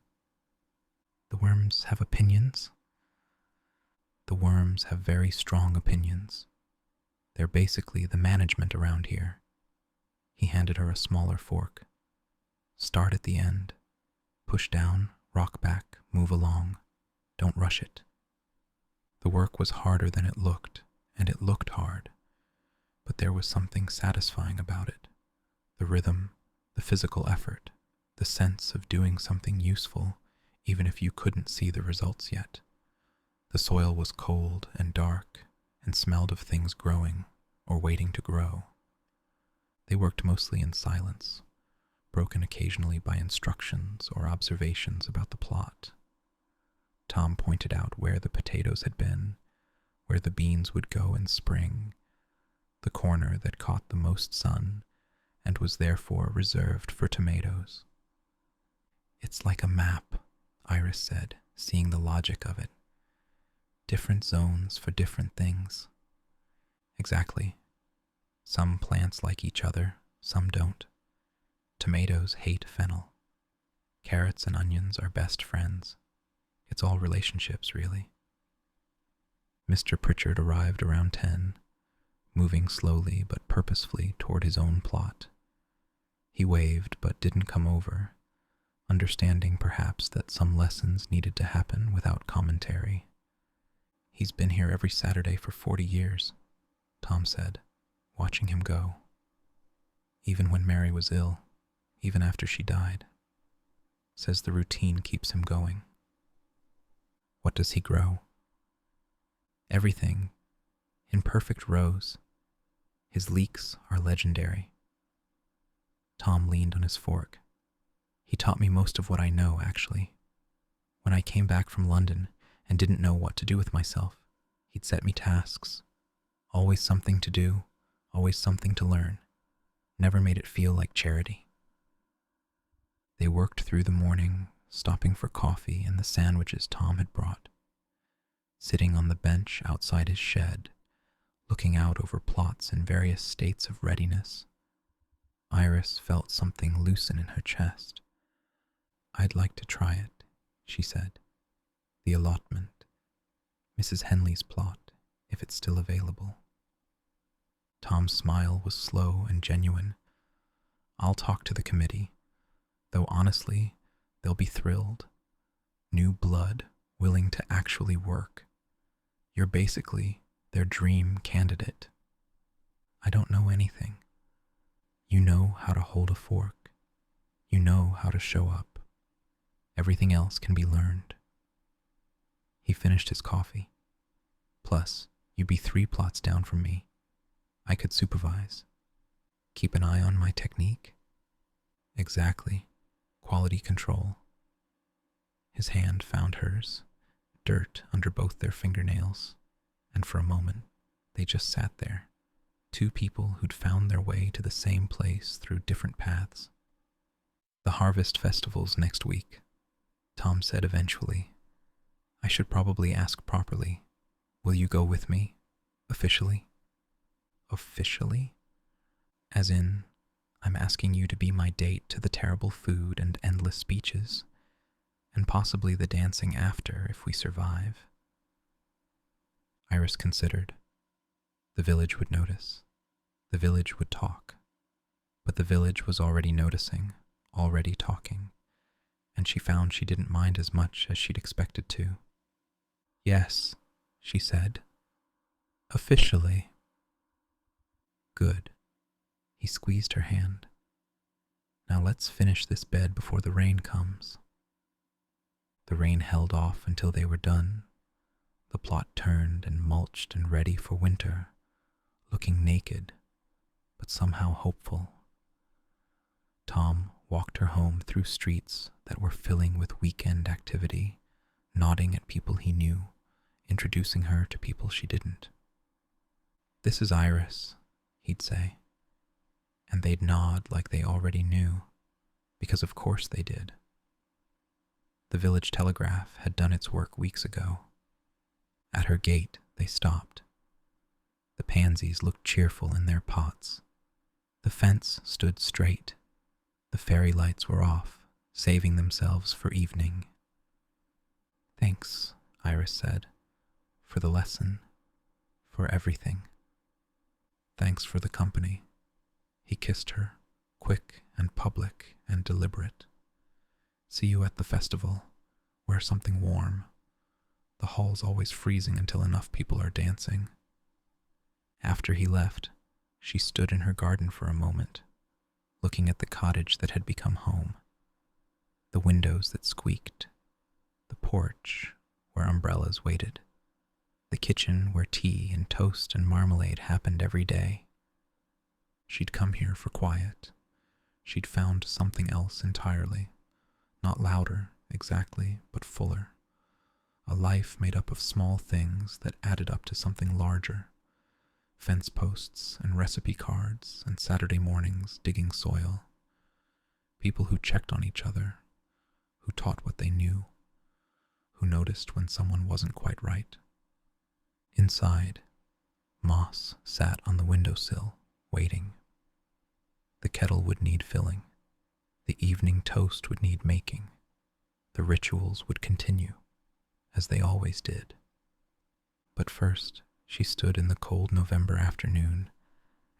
"The worms have opinions?" "The worms have very strong opinions. They're basically the management around here." He handed her a smaller fork. "Start at the end. Push down, rock back, move along. Don't rush it." The work was harder than it looked, and it looked hard, but there was something satisfying about it. The rhythm, the physical effort, the sense of doing something useful, even if you couldn't see the results yet. The soil was cold and dark and smelled of things growing or waiting to grow. They worked mostly in silence, broken occasionally by instructions or observations about the plot. Tom pointed out where the potatoes had been, where the beans would go in spring, the corner that caught the most sun and was therefore reserved for tomatoes. "It's like a map," Iris said, seeing the logic of it. "Different zones for different things." "Exactly. Some plants like each other, some don't. Tomatoes hate fennel. Carrots and onions are best friends. It's all relationships, really." Mr. Pritchard arrived around 10, moving slowly but purposefully toward his own plot. He waved but didn't come over, understanding perhaps that some lessons needed to happen without commentary. "He's been here every Saturday for 40 years, Tom said, watching him go. "Even when Mary was ill, even after she died. Says the routine keeps him going." "What does he grow?" "Everything, in perfect rows. His leeks are legendary." Tom leaned on his fork. "He taught me most of what I know, actually. When I came back from London and didn't know what to do with myself, he'd set me tasks. Always something to do, always something to learn. Never made it feel like charity." They worked through the morning, stopping for coffee and the sandwiches Tom had brought. Sitting on the bench outside his shed, looking out over plots in various states of readiness, Iris felt something loosen in her chest. "I'd like to try it," she said. "The allotment. Mrs. Henley's plot, if it's still available." Tom's smile was slow and genuine. "I'll talk to the committee, though honestly, they'll be thrilled. New blood, willing to actually work. You're basically their dream candidate. I don't know anything. You know how to hold a fork. You know how to show up. Everything else can be learned." He finished his coffee. "Plus, you'd be 3 plots down from me. I could supervise. Keep an eye on my technique." "Exactly. Quality control." His hand found hers, dirt under both their fingernails, and for a moment they just sat there, 2 people who'd found their way to the same place through different paths. "The harvest festival's next week," Tom said eventually. "I should probably ask properly. Will you go with me? Officially?" "Officially?" "As in, I'm asking you to be my date to the terrible food and endless speeches, and possibly the dancing after if we survive." Iris considered. The village would notice. The village would talk. But the village was already noticing, already talking, and she found she didn't mind as much as she'd expected to. "Yes," she said. "Officially." "Good." He squeezed her hand. "Now let's finish this bed before the rain comes." The rain held off until they were done. The plot turned and mulched and ready for winter, looking naked, but somehow hopeful. Tom walked her home through streets that were filling with weekend activity, nodding at people he knew, introducing her to people she didn't. "This is Iris," he'd say, and they'd nod like they already knew, because of course they did. The village telegraph had done its work weeks ago. At her gate, they stopped. The pansies looked cheerful in their pots. The fence stood straight. The fairy lights were off, saving themselves for evening. "Thanks," Iris said, "for the lesson, for everything." "Thanks for the company." He kissed her, quick and public and deliberate. "See you at the festival. Wear something warm. The hall's always freezing until enough people are dancing." After he left, she stood in her garden for a moment, looking at the cottage that had become home, the windows that squeaked, the porch where umbrellas waited, the kitchen where tea and toast and marmalade happened every day. She'd come here for quiet. She'd found something else entirely, not louder, exactly, but fuller. A life made up of small things that added up to something larger. Fence posts and recipe cards and Saturday mornings digging soil. People who checked on each other, who taught what they knew, who noticed when someone wasn't quite right. Inside, Moss sat on the windowsill, waiting. The kettle would need filling. The evening toast would need making. The rituals would continue, as they always did. But first, she stood in the cold November afternoon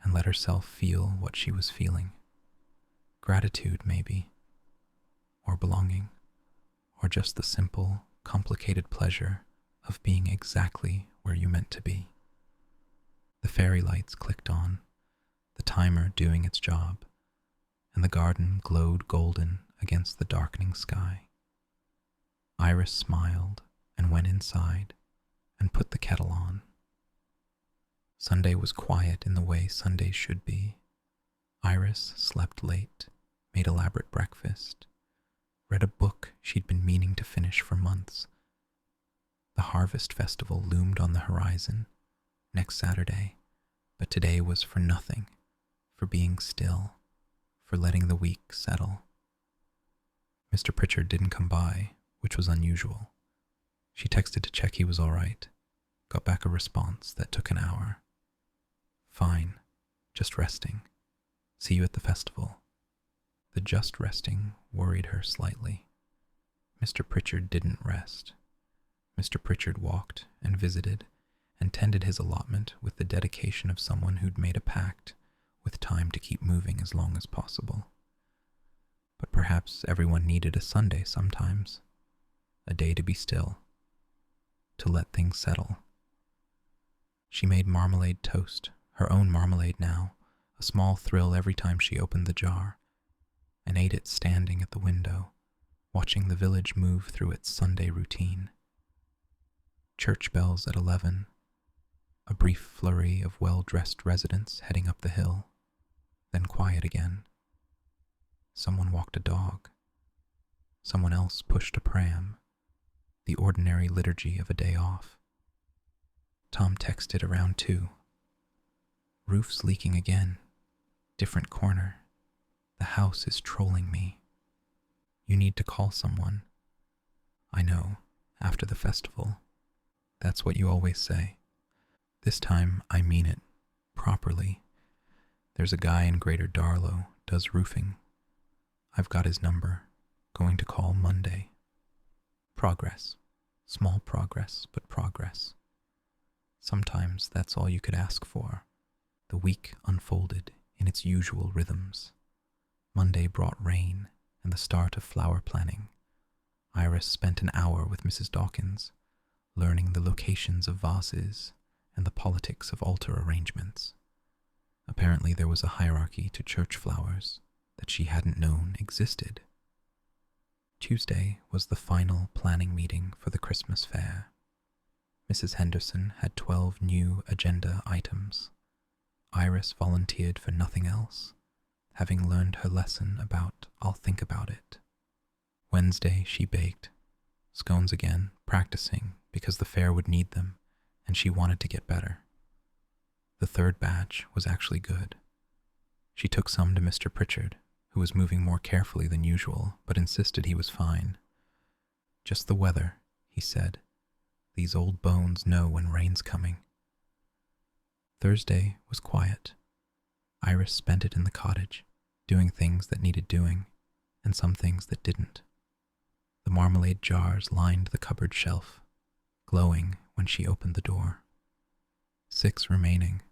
and let herself feel what she was feeling. Gratitude, maybe, or belonging, or just the simple, complicated pleasure of being exactly where you meant to be. The fairy lights clicked on, the timer doing its job, and the garden glowed golden against the darkening sky. Iris smiled and went inside and put the kettle on. Sunday was quiet in the way Sundays should be. Iris slept late, made elaborate breakfast, read a book she'd been meaning to finish for months. The harvest festival loomed on the horizon next Saturday, but today was for nothing, for being still, for letting the week settle. Mr. Pritchard didn't come by, which was unusual. She texted to check he was all right, got back a response that took an hour. Fine, just resting. See you at the festival. The just resting worried her slightly. Mr. Pritchard didn't rest. Mr. Pritchard walked and visited and tended his allotment with the dedication of someone who'd made a pact with time to keep moving as long as possible. But perhaps everyone needed a Sunday sometimes, a day to be still, to let things settle. She made marmalade toast, her own marmalade now, a small thrill every time she opened the jar, and ate it standing at the window, watching the village move through its Sunday routine. Church bells at 11, a brief flurry of well-dressed residents heading up the hill, then quiet again. Someone walked a dog. Someone else pushed a pram, the ordinary liturgy of a day off. Tom texted around 2. Roof's leaking again. Different corner. The house is trolling me. You need to call someone. I know, after the festival. That's what you always say. This time, I mean it. Properly. There's a guy in Greater Darlow, does roofing. I've got his number. Going to call Monday. Progress. Small progress, but progress. Sometimes that's all you could ask for. The week unfolded in its usual rhythms. Monday brought rain and the start of flower planning. Iris spent an hour with Mrs. Dawkins, learning the locations of vases and the politics of altar arrangements. Apparently there was a hierarchy to church flowers that she hadn't known existed. Tuesday was the final planning meeting for the Christmas fair. Mrs. Henderson had 12 new agenda items. Iris volunteered for nothing else, having learned her lesson about I'll think about it. Wednesday she baked. Scones again, practicing because the fair would need them, and she wanted to get better. The third batch was actually good. She took some to Mr. Pritchard, who was moving more carefully than usual, but insisted he was fine. Just the weather, he said. These old bones know when rain's coming. Thursday was quiet. Iris spent it in the cottage, doing things that needed doing, and some things that didn't. The marmalade jars lined the cupboard shelf, glowing when she opened the door. 6 remaining,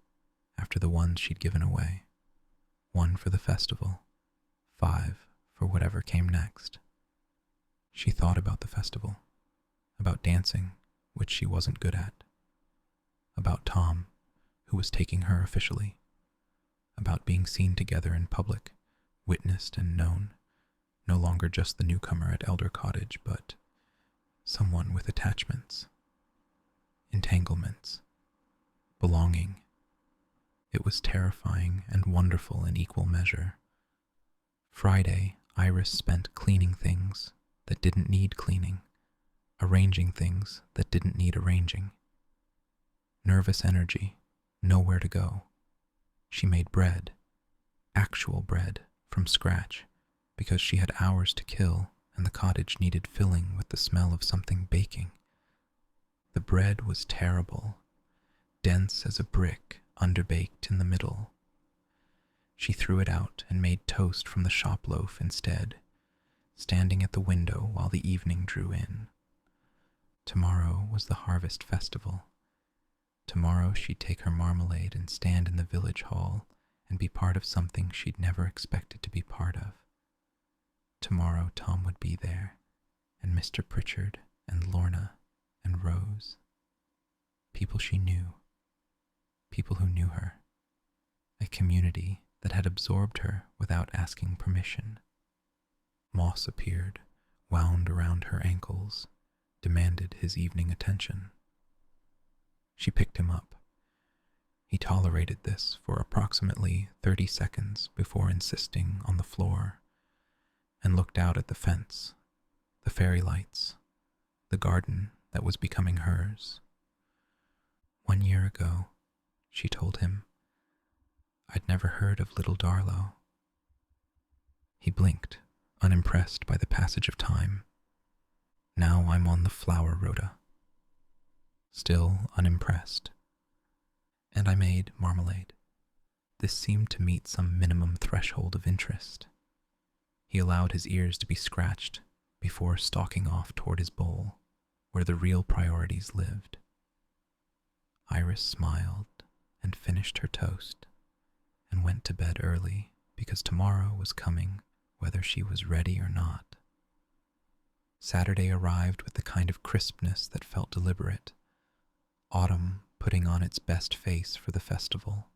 after the ones she'd given away. 1 for the festival, 5 for whatever came next. She thought about the festival, about dancing, which she wasn't good at, about Tom, who was taking her officially, about being seen together in public, witnessed and known, no longer just the newcomer at Elder Cottage, but someone with attachments, entanglements, belonging. It was terrifying and wonderful in equal measure. Friday, Iris spent cleaning things that didn't need cleaning, arranging things that didn't need arranging. Nervous energy, nowhere to go. She made bread, actual bread, from scratch, because she had hours to kill and the cottage needed filling with the smell of something baking. The bread was terrible, dense as a brick, underbaked in the middle. She threw it out and made toast from the shop loaf instead, standing at the window while the evening drew in. Tomorrow was the harvest festival. Tomorrow she'd take her marmalade and stand in the village hall and be part of something she'd never expected to be part of. Tomorrow Tom would be there, and Mr. Pritchard, and Lorna, and Rose. People she knew. People who knew her. A community that had absorbed her without asking permission. Moss appeared, wound around her ankles, demanded his evening attention. She picked him up. He tolerated this for approximately 30 seconds before insisting on the floor, and looked out at the fence, the fairy lights, the garden that was becoming hers. 1 year ago, she told him, I'd never heard of Little Darlow. He blinked, unimpressed by the passage of time. Now I'm on the flower rota. Still unimpressed. And I made marmalade. This seemed to meet some minimum threshold of interest. He allowed his ears to be scratched before stalking off toward his bowl, where the real priorities lived. Iris smiled and finished her toast, and went to bed early because tomorrow was coming whether she was ready or not. Saturday arrived with the kind of crispness that felt deliberate, autumn putting on its best face for the festival.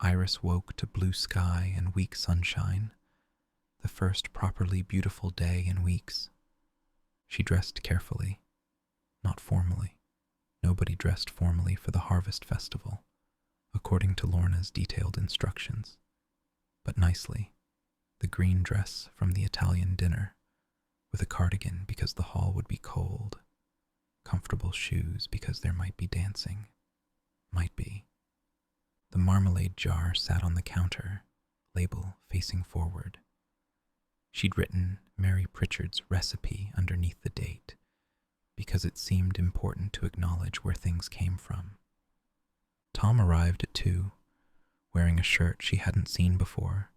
Iris woke to blue sky and weak sunshine, the first properly beautiful day in weeks. She dressed carefully, not formally. Nobody dressed formally for the harvest festival, according to Lorna's detailed instructions, but nicely, the green dress from the Italian dinner, with a cardigan because the hall would be cold, comfortable shoes because there might be dancing. Might be. The marmalade jar sat on the counter, label facing forward. She'd written Mary Pritchard's recipe underneath the date, because it seemed important to acknowledge where things came from. Tom arrived at 2, wearing a shirt she hadn't seen before,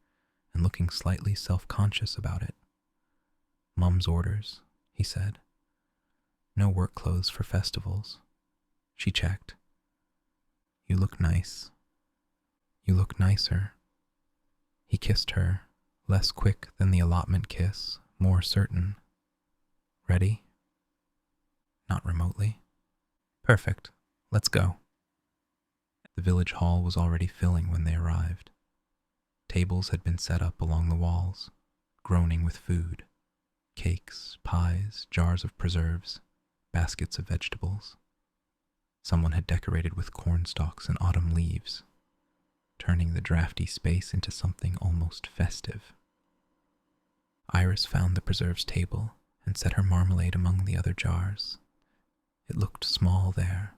and looking slightly self-conscious about it. "Mum's orders," he said. "No work clothes for festivals." She checked. "You look nice." "You look nicer." He kissed her, less quick than the allotment kiss, more certain. "Ready?" "Not remotely." "Perfect. Let's go." The village hall was already filling when they arrived. Tables had been set up along the walls, groaning with food. Cakes, pies, jars of preserves, baskets of vegetables. Someone had decorated with cornstalks and autumn leaves, turning the drafty space into something almost festive. Iris found the preserves table and set her marmalade among the other jars. It looked small there,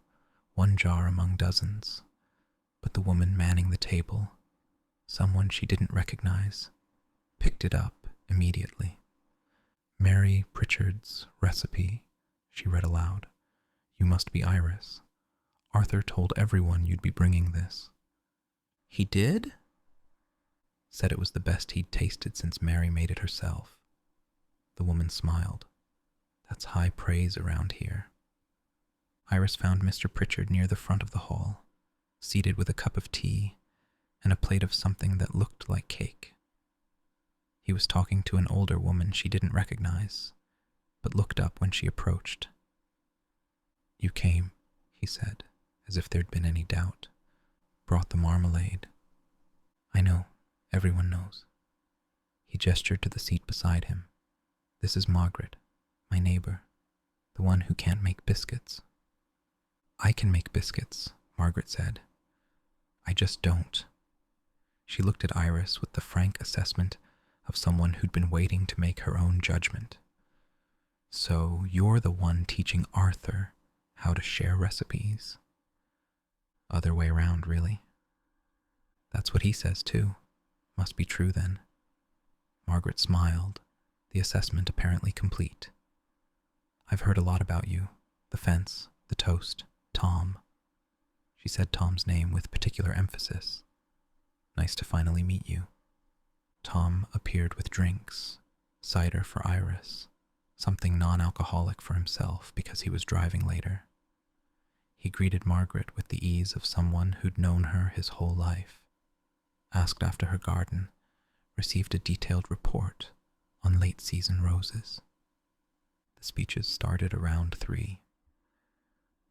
one jar among dozens, but the woman manning the table, someone she didn't recognize, picked it up immediately. "Mary Pritchard's recipe," she read aloud. "You must be Iris. Arthur told everyone you'd be bringing this." "He did?" Said it was the best he'd tasted since Mary made it herself. The woman smiled. "That's high praise around here." Iris found Mr. Pritchard near the front of the hall, seated with a cup of tea and a plate of something that looked like cake. He was talking to an older woman she didn't recognize, but looked up when she approached. "You came," he said, as if there'd been any doubt. "Brought the marmalade." "I know. Everyone knows." He gestured to the seat beside him. "This is Margaret, my neighbor, the one who can't make biscuits." "I can make biscuits," Margaret said. "I just don't." She looked at Iris with the frank assessment of someone who'd been waiting to make her own judgment. "So you're the one teaching Arthur how to share recipes?" "Other way around, really." "That's what he says, too. Must be true, then." Margaret smiled, the assessment apparently complete. "I've heard a lot about you. The fence, the toast, Tom." She said Tom's name with particular emphasis. "Nice to finally meet you." Tom appeared with drinks, cider for Iris, something non-alcoholic for himself because he was driving later. He greeted Margaret with the ease of someone who'd known her his whole life, asked after her garden, received a detailed report on late-season roses. The speeches started around 3.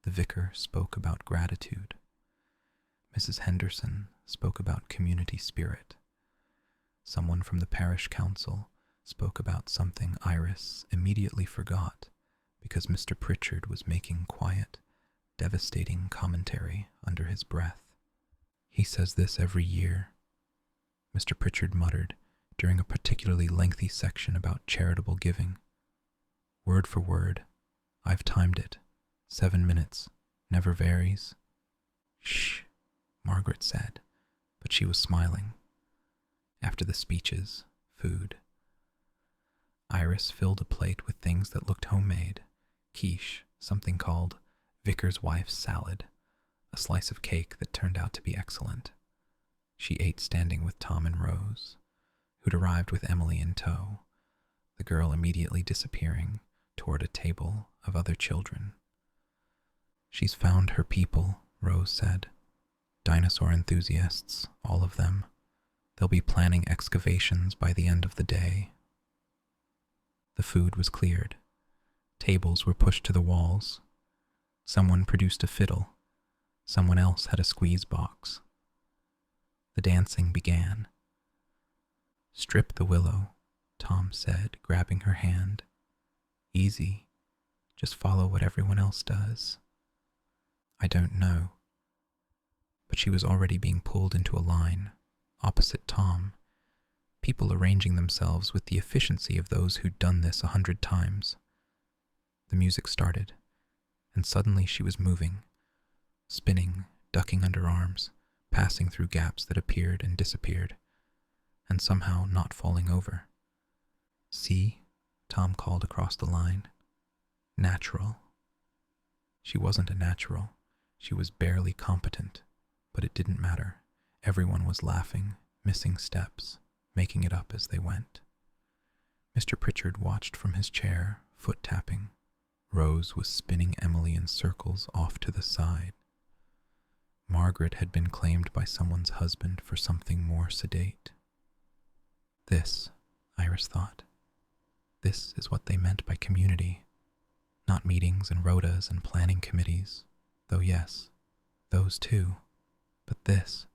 The vicar spoke about gratitude. Mrs. Henderson spoke about community spirit. Someone from the parish council spoke about something Iris immediately forgot because Mr. Pritchard was making quiet, devastating commentary under his breath. "He says this every year," Mr. Pritchard muttered during a particularly lengthy section about charitable giving. "Word for word. I've timed it. 7 minutes. Never varies." "Shh," Margaret said, but she was smiling. After the speeches, food. Iris filled a plate with things that looked homemade: quiche, something called Vicar's Wife's Salad, a slice of cake that turned out to be excellent. She ate standing with Tom and Rose, who'd arrived with Emily in tow, the girl immediately disappearing toward a table of other children. "She's found her people," Rose said. "Dinosaur enthusiasts, all of them. They'll be planning excavations by the end of the day." The food was cleared. Tables were pushed to the walls. Someone produced a fiddle. Someone else had a squeeze box. The dancing began. "Strip the willow," Tom said, grabbing her hand. "Easy. Just follow what everyone else does." "I don't know." But she was already being pulled into a line, opposite Tom, people arranging themselves with the efficiency of those who'd done this 100 times. The music started, and suddenly she was moving, spinning, ducking under arms, passing through gaps that appeared and disappeared, and somehow not falling over. "See?" Tom called across the line. "Natural." She wasn't a natural. She was barely competent, but it didn't matter. Everyone was laughing, missing steps, making it up as they went. Mr. Pritchard watched from his chair, foot-tapping. Rose was spinning Emily in circles off to the side. Margaret had been claimed by someone's husband for something more sedate. This, Iris thought, this is what they meant by community. Not meetings and rotas and planning committees, though yes, those too, but this,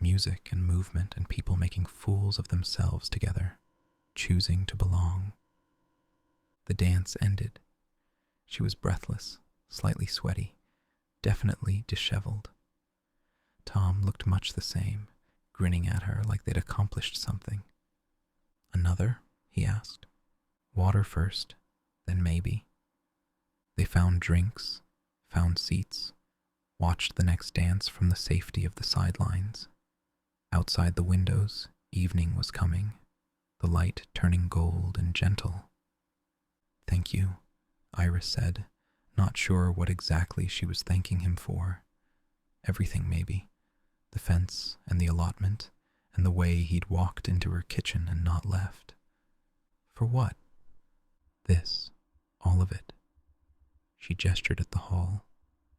music and movement and people making fools of themselves together, choosing to belong. The dance ended. She was breathless, slightly sweaty, definitely disheveled. Tom looked much the same, grinning at her like they'd accomplished something. "Another?" he asked. "Water first, then maybe." They found drinks, found seats, watched the next dance from the safety of the sidelines. Outside the windows, evening was coming, the light turning gold and gentle. "Thank you," Iris said, not sure what exactly she was thanking him for. Everything, maybe. The fence and the allotment, and the way he'd walked into her kitchen and not left. For what? This, all of it. She gestured at the hall,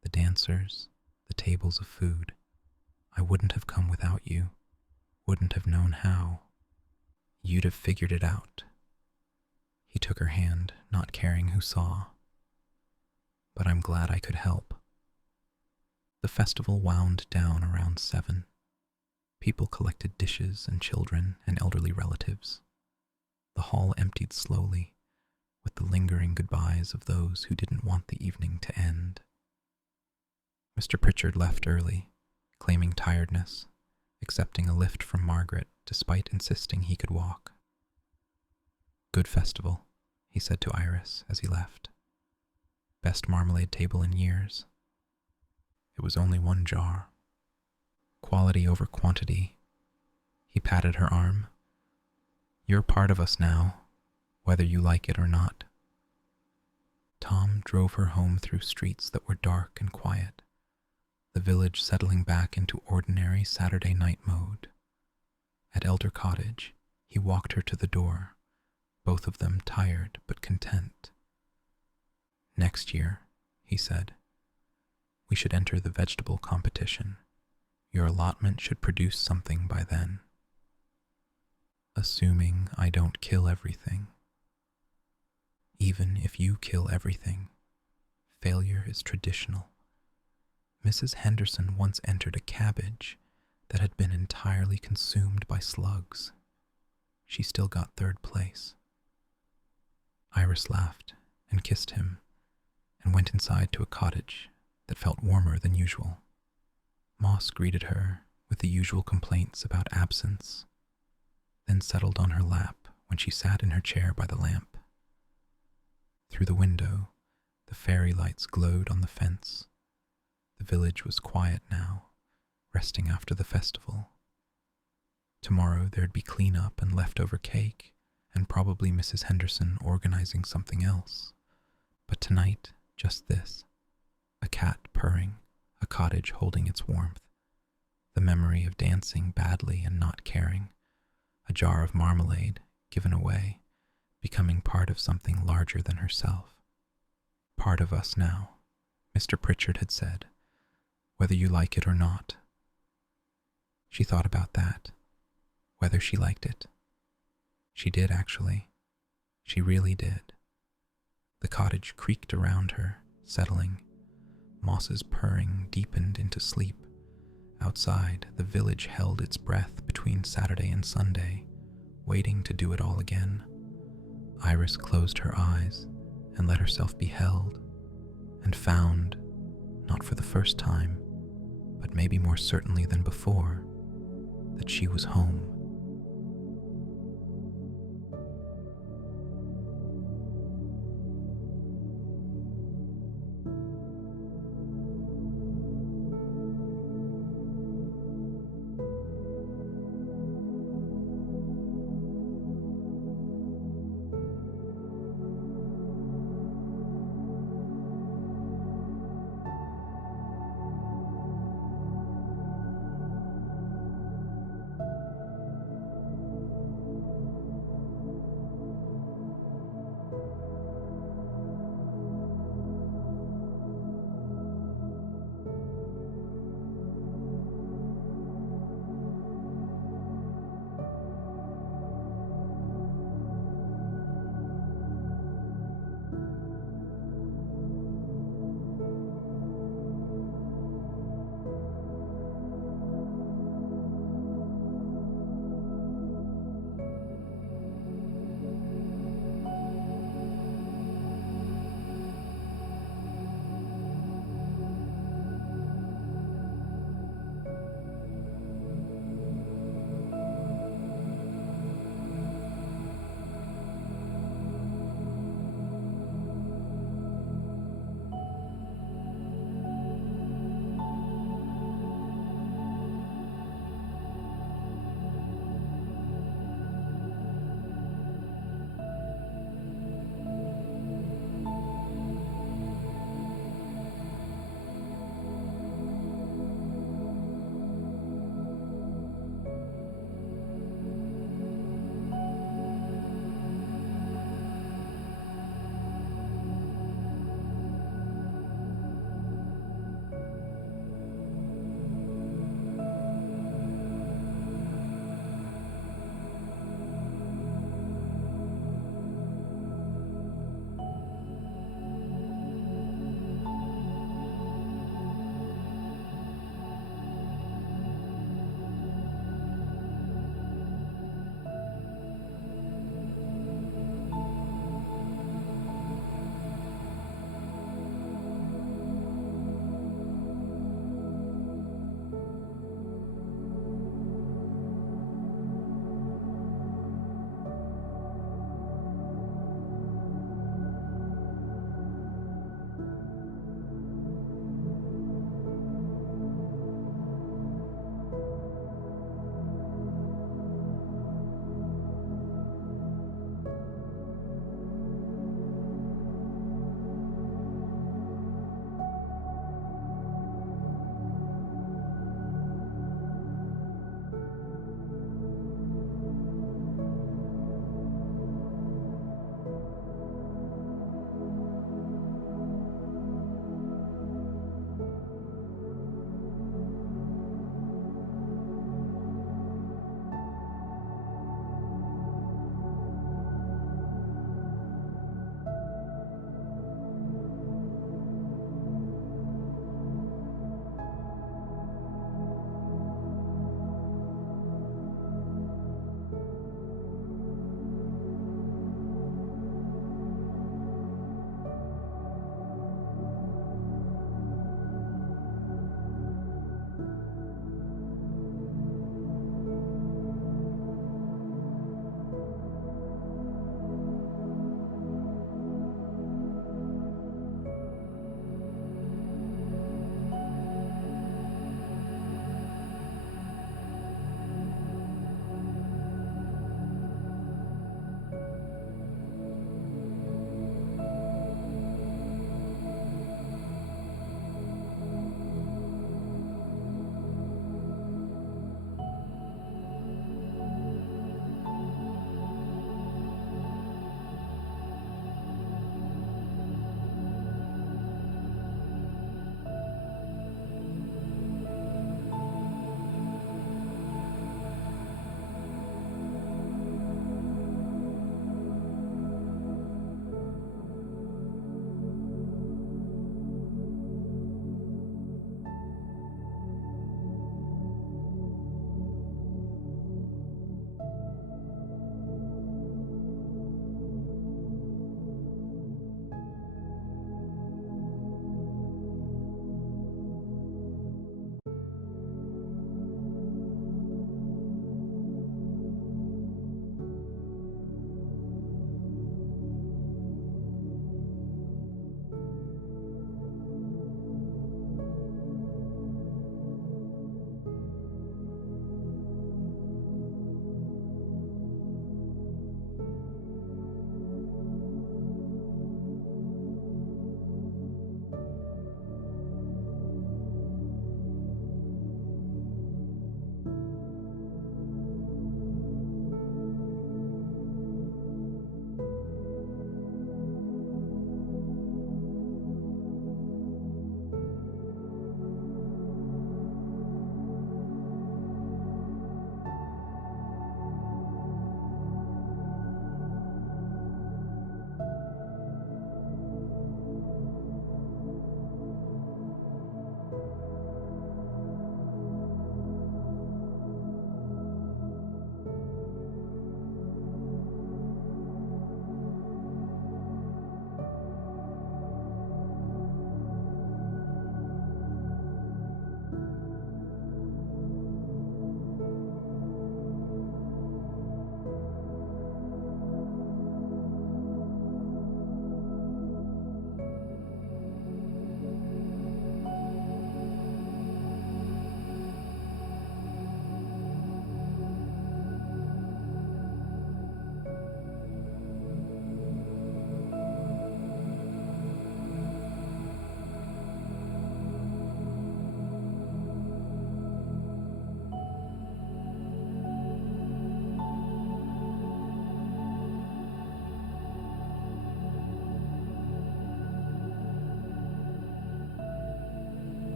the dancers, the tables of food. "I wouldn't have come without you, wouldn't have known how. You'd have figured it out." He took her hand, not caring who saw. "But I'm glad I could help." The festival wound down around 7. People collected dishes and children and elderly relatives. The hall emptied slowly, with the lingering goodbyes of those who didn't want the evening to end. Mr. Pritchard left early, claiming tiredness, accepting a lift from Margaret despite insisting he could walk. "Good festival," he said to Iris as he left. "Best marmalade table in years." It was only 1 jar. Quality over quantity. He patted her arm. "You're part of us now, whether you like it or not." Tom drove her home through streets that were dark and quiet, the village settling back into ordinary Saturday night mode. At Elder Cottage, he walked her to the door, both of them tired but content. "Next year," he said, "we should enter the vegetable competition. Your allotment should produce something by then. Assuming I don't kill everything. Even if you kill everything, failure is traditional. Mrs. Henderson once entered a cabbage that had been entirely consumed by slugs. She still got 3rd place." Iris laughed and kissed him and went inside to a cottage that felt warmer than usual. Moss greeted her with the usual complaints about absence, then settled on her lap when she sat in her chair by the lamp. Through the window, the fairy lights glowed on the fence. The village was quiet now, resting after the festival. Tomorrow there'd be cleanup and leftover cake and probably Mrs. Henderson organizing something else. But tonight, just this. A cat purring, a cottage holding its warmth, the memory of dancing badly and not caring, a jar of marmalade given away, becoming part of something larger than herself. Part of us now, Mr. Pritchard had said, whether you like it or not. She thought about that, whether she liked it. She did, actually. She really did. The cottage creaked around her, settling. Mosses purring deepened into sleep. Outside, the village held its breath between Saturday and Sunday, waiting to do it all again. Iris closed her eyes and let herself be held, and found, not for the first time, but maybe more certainly than before, that she was home.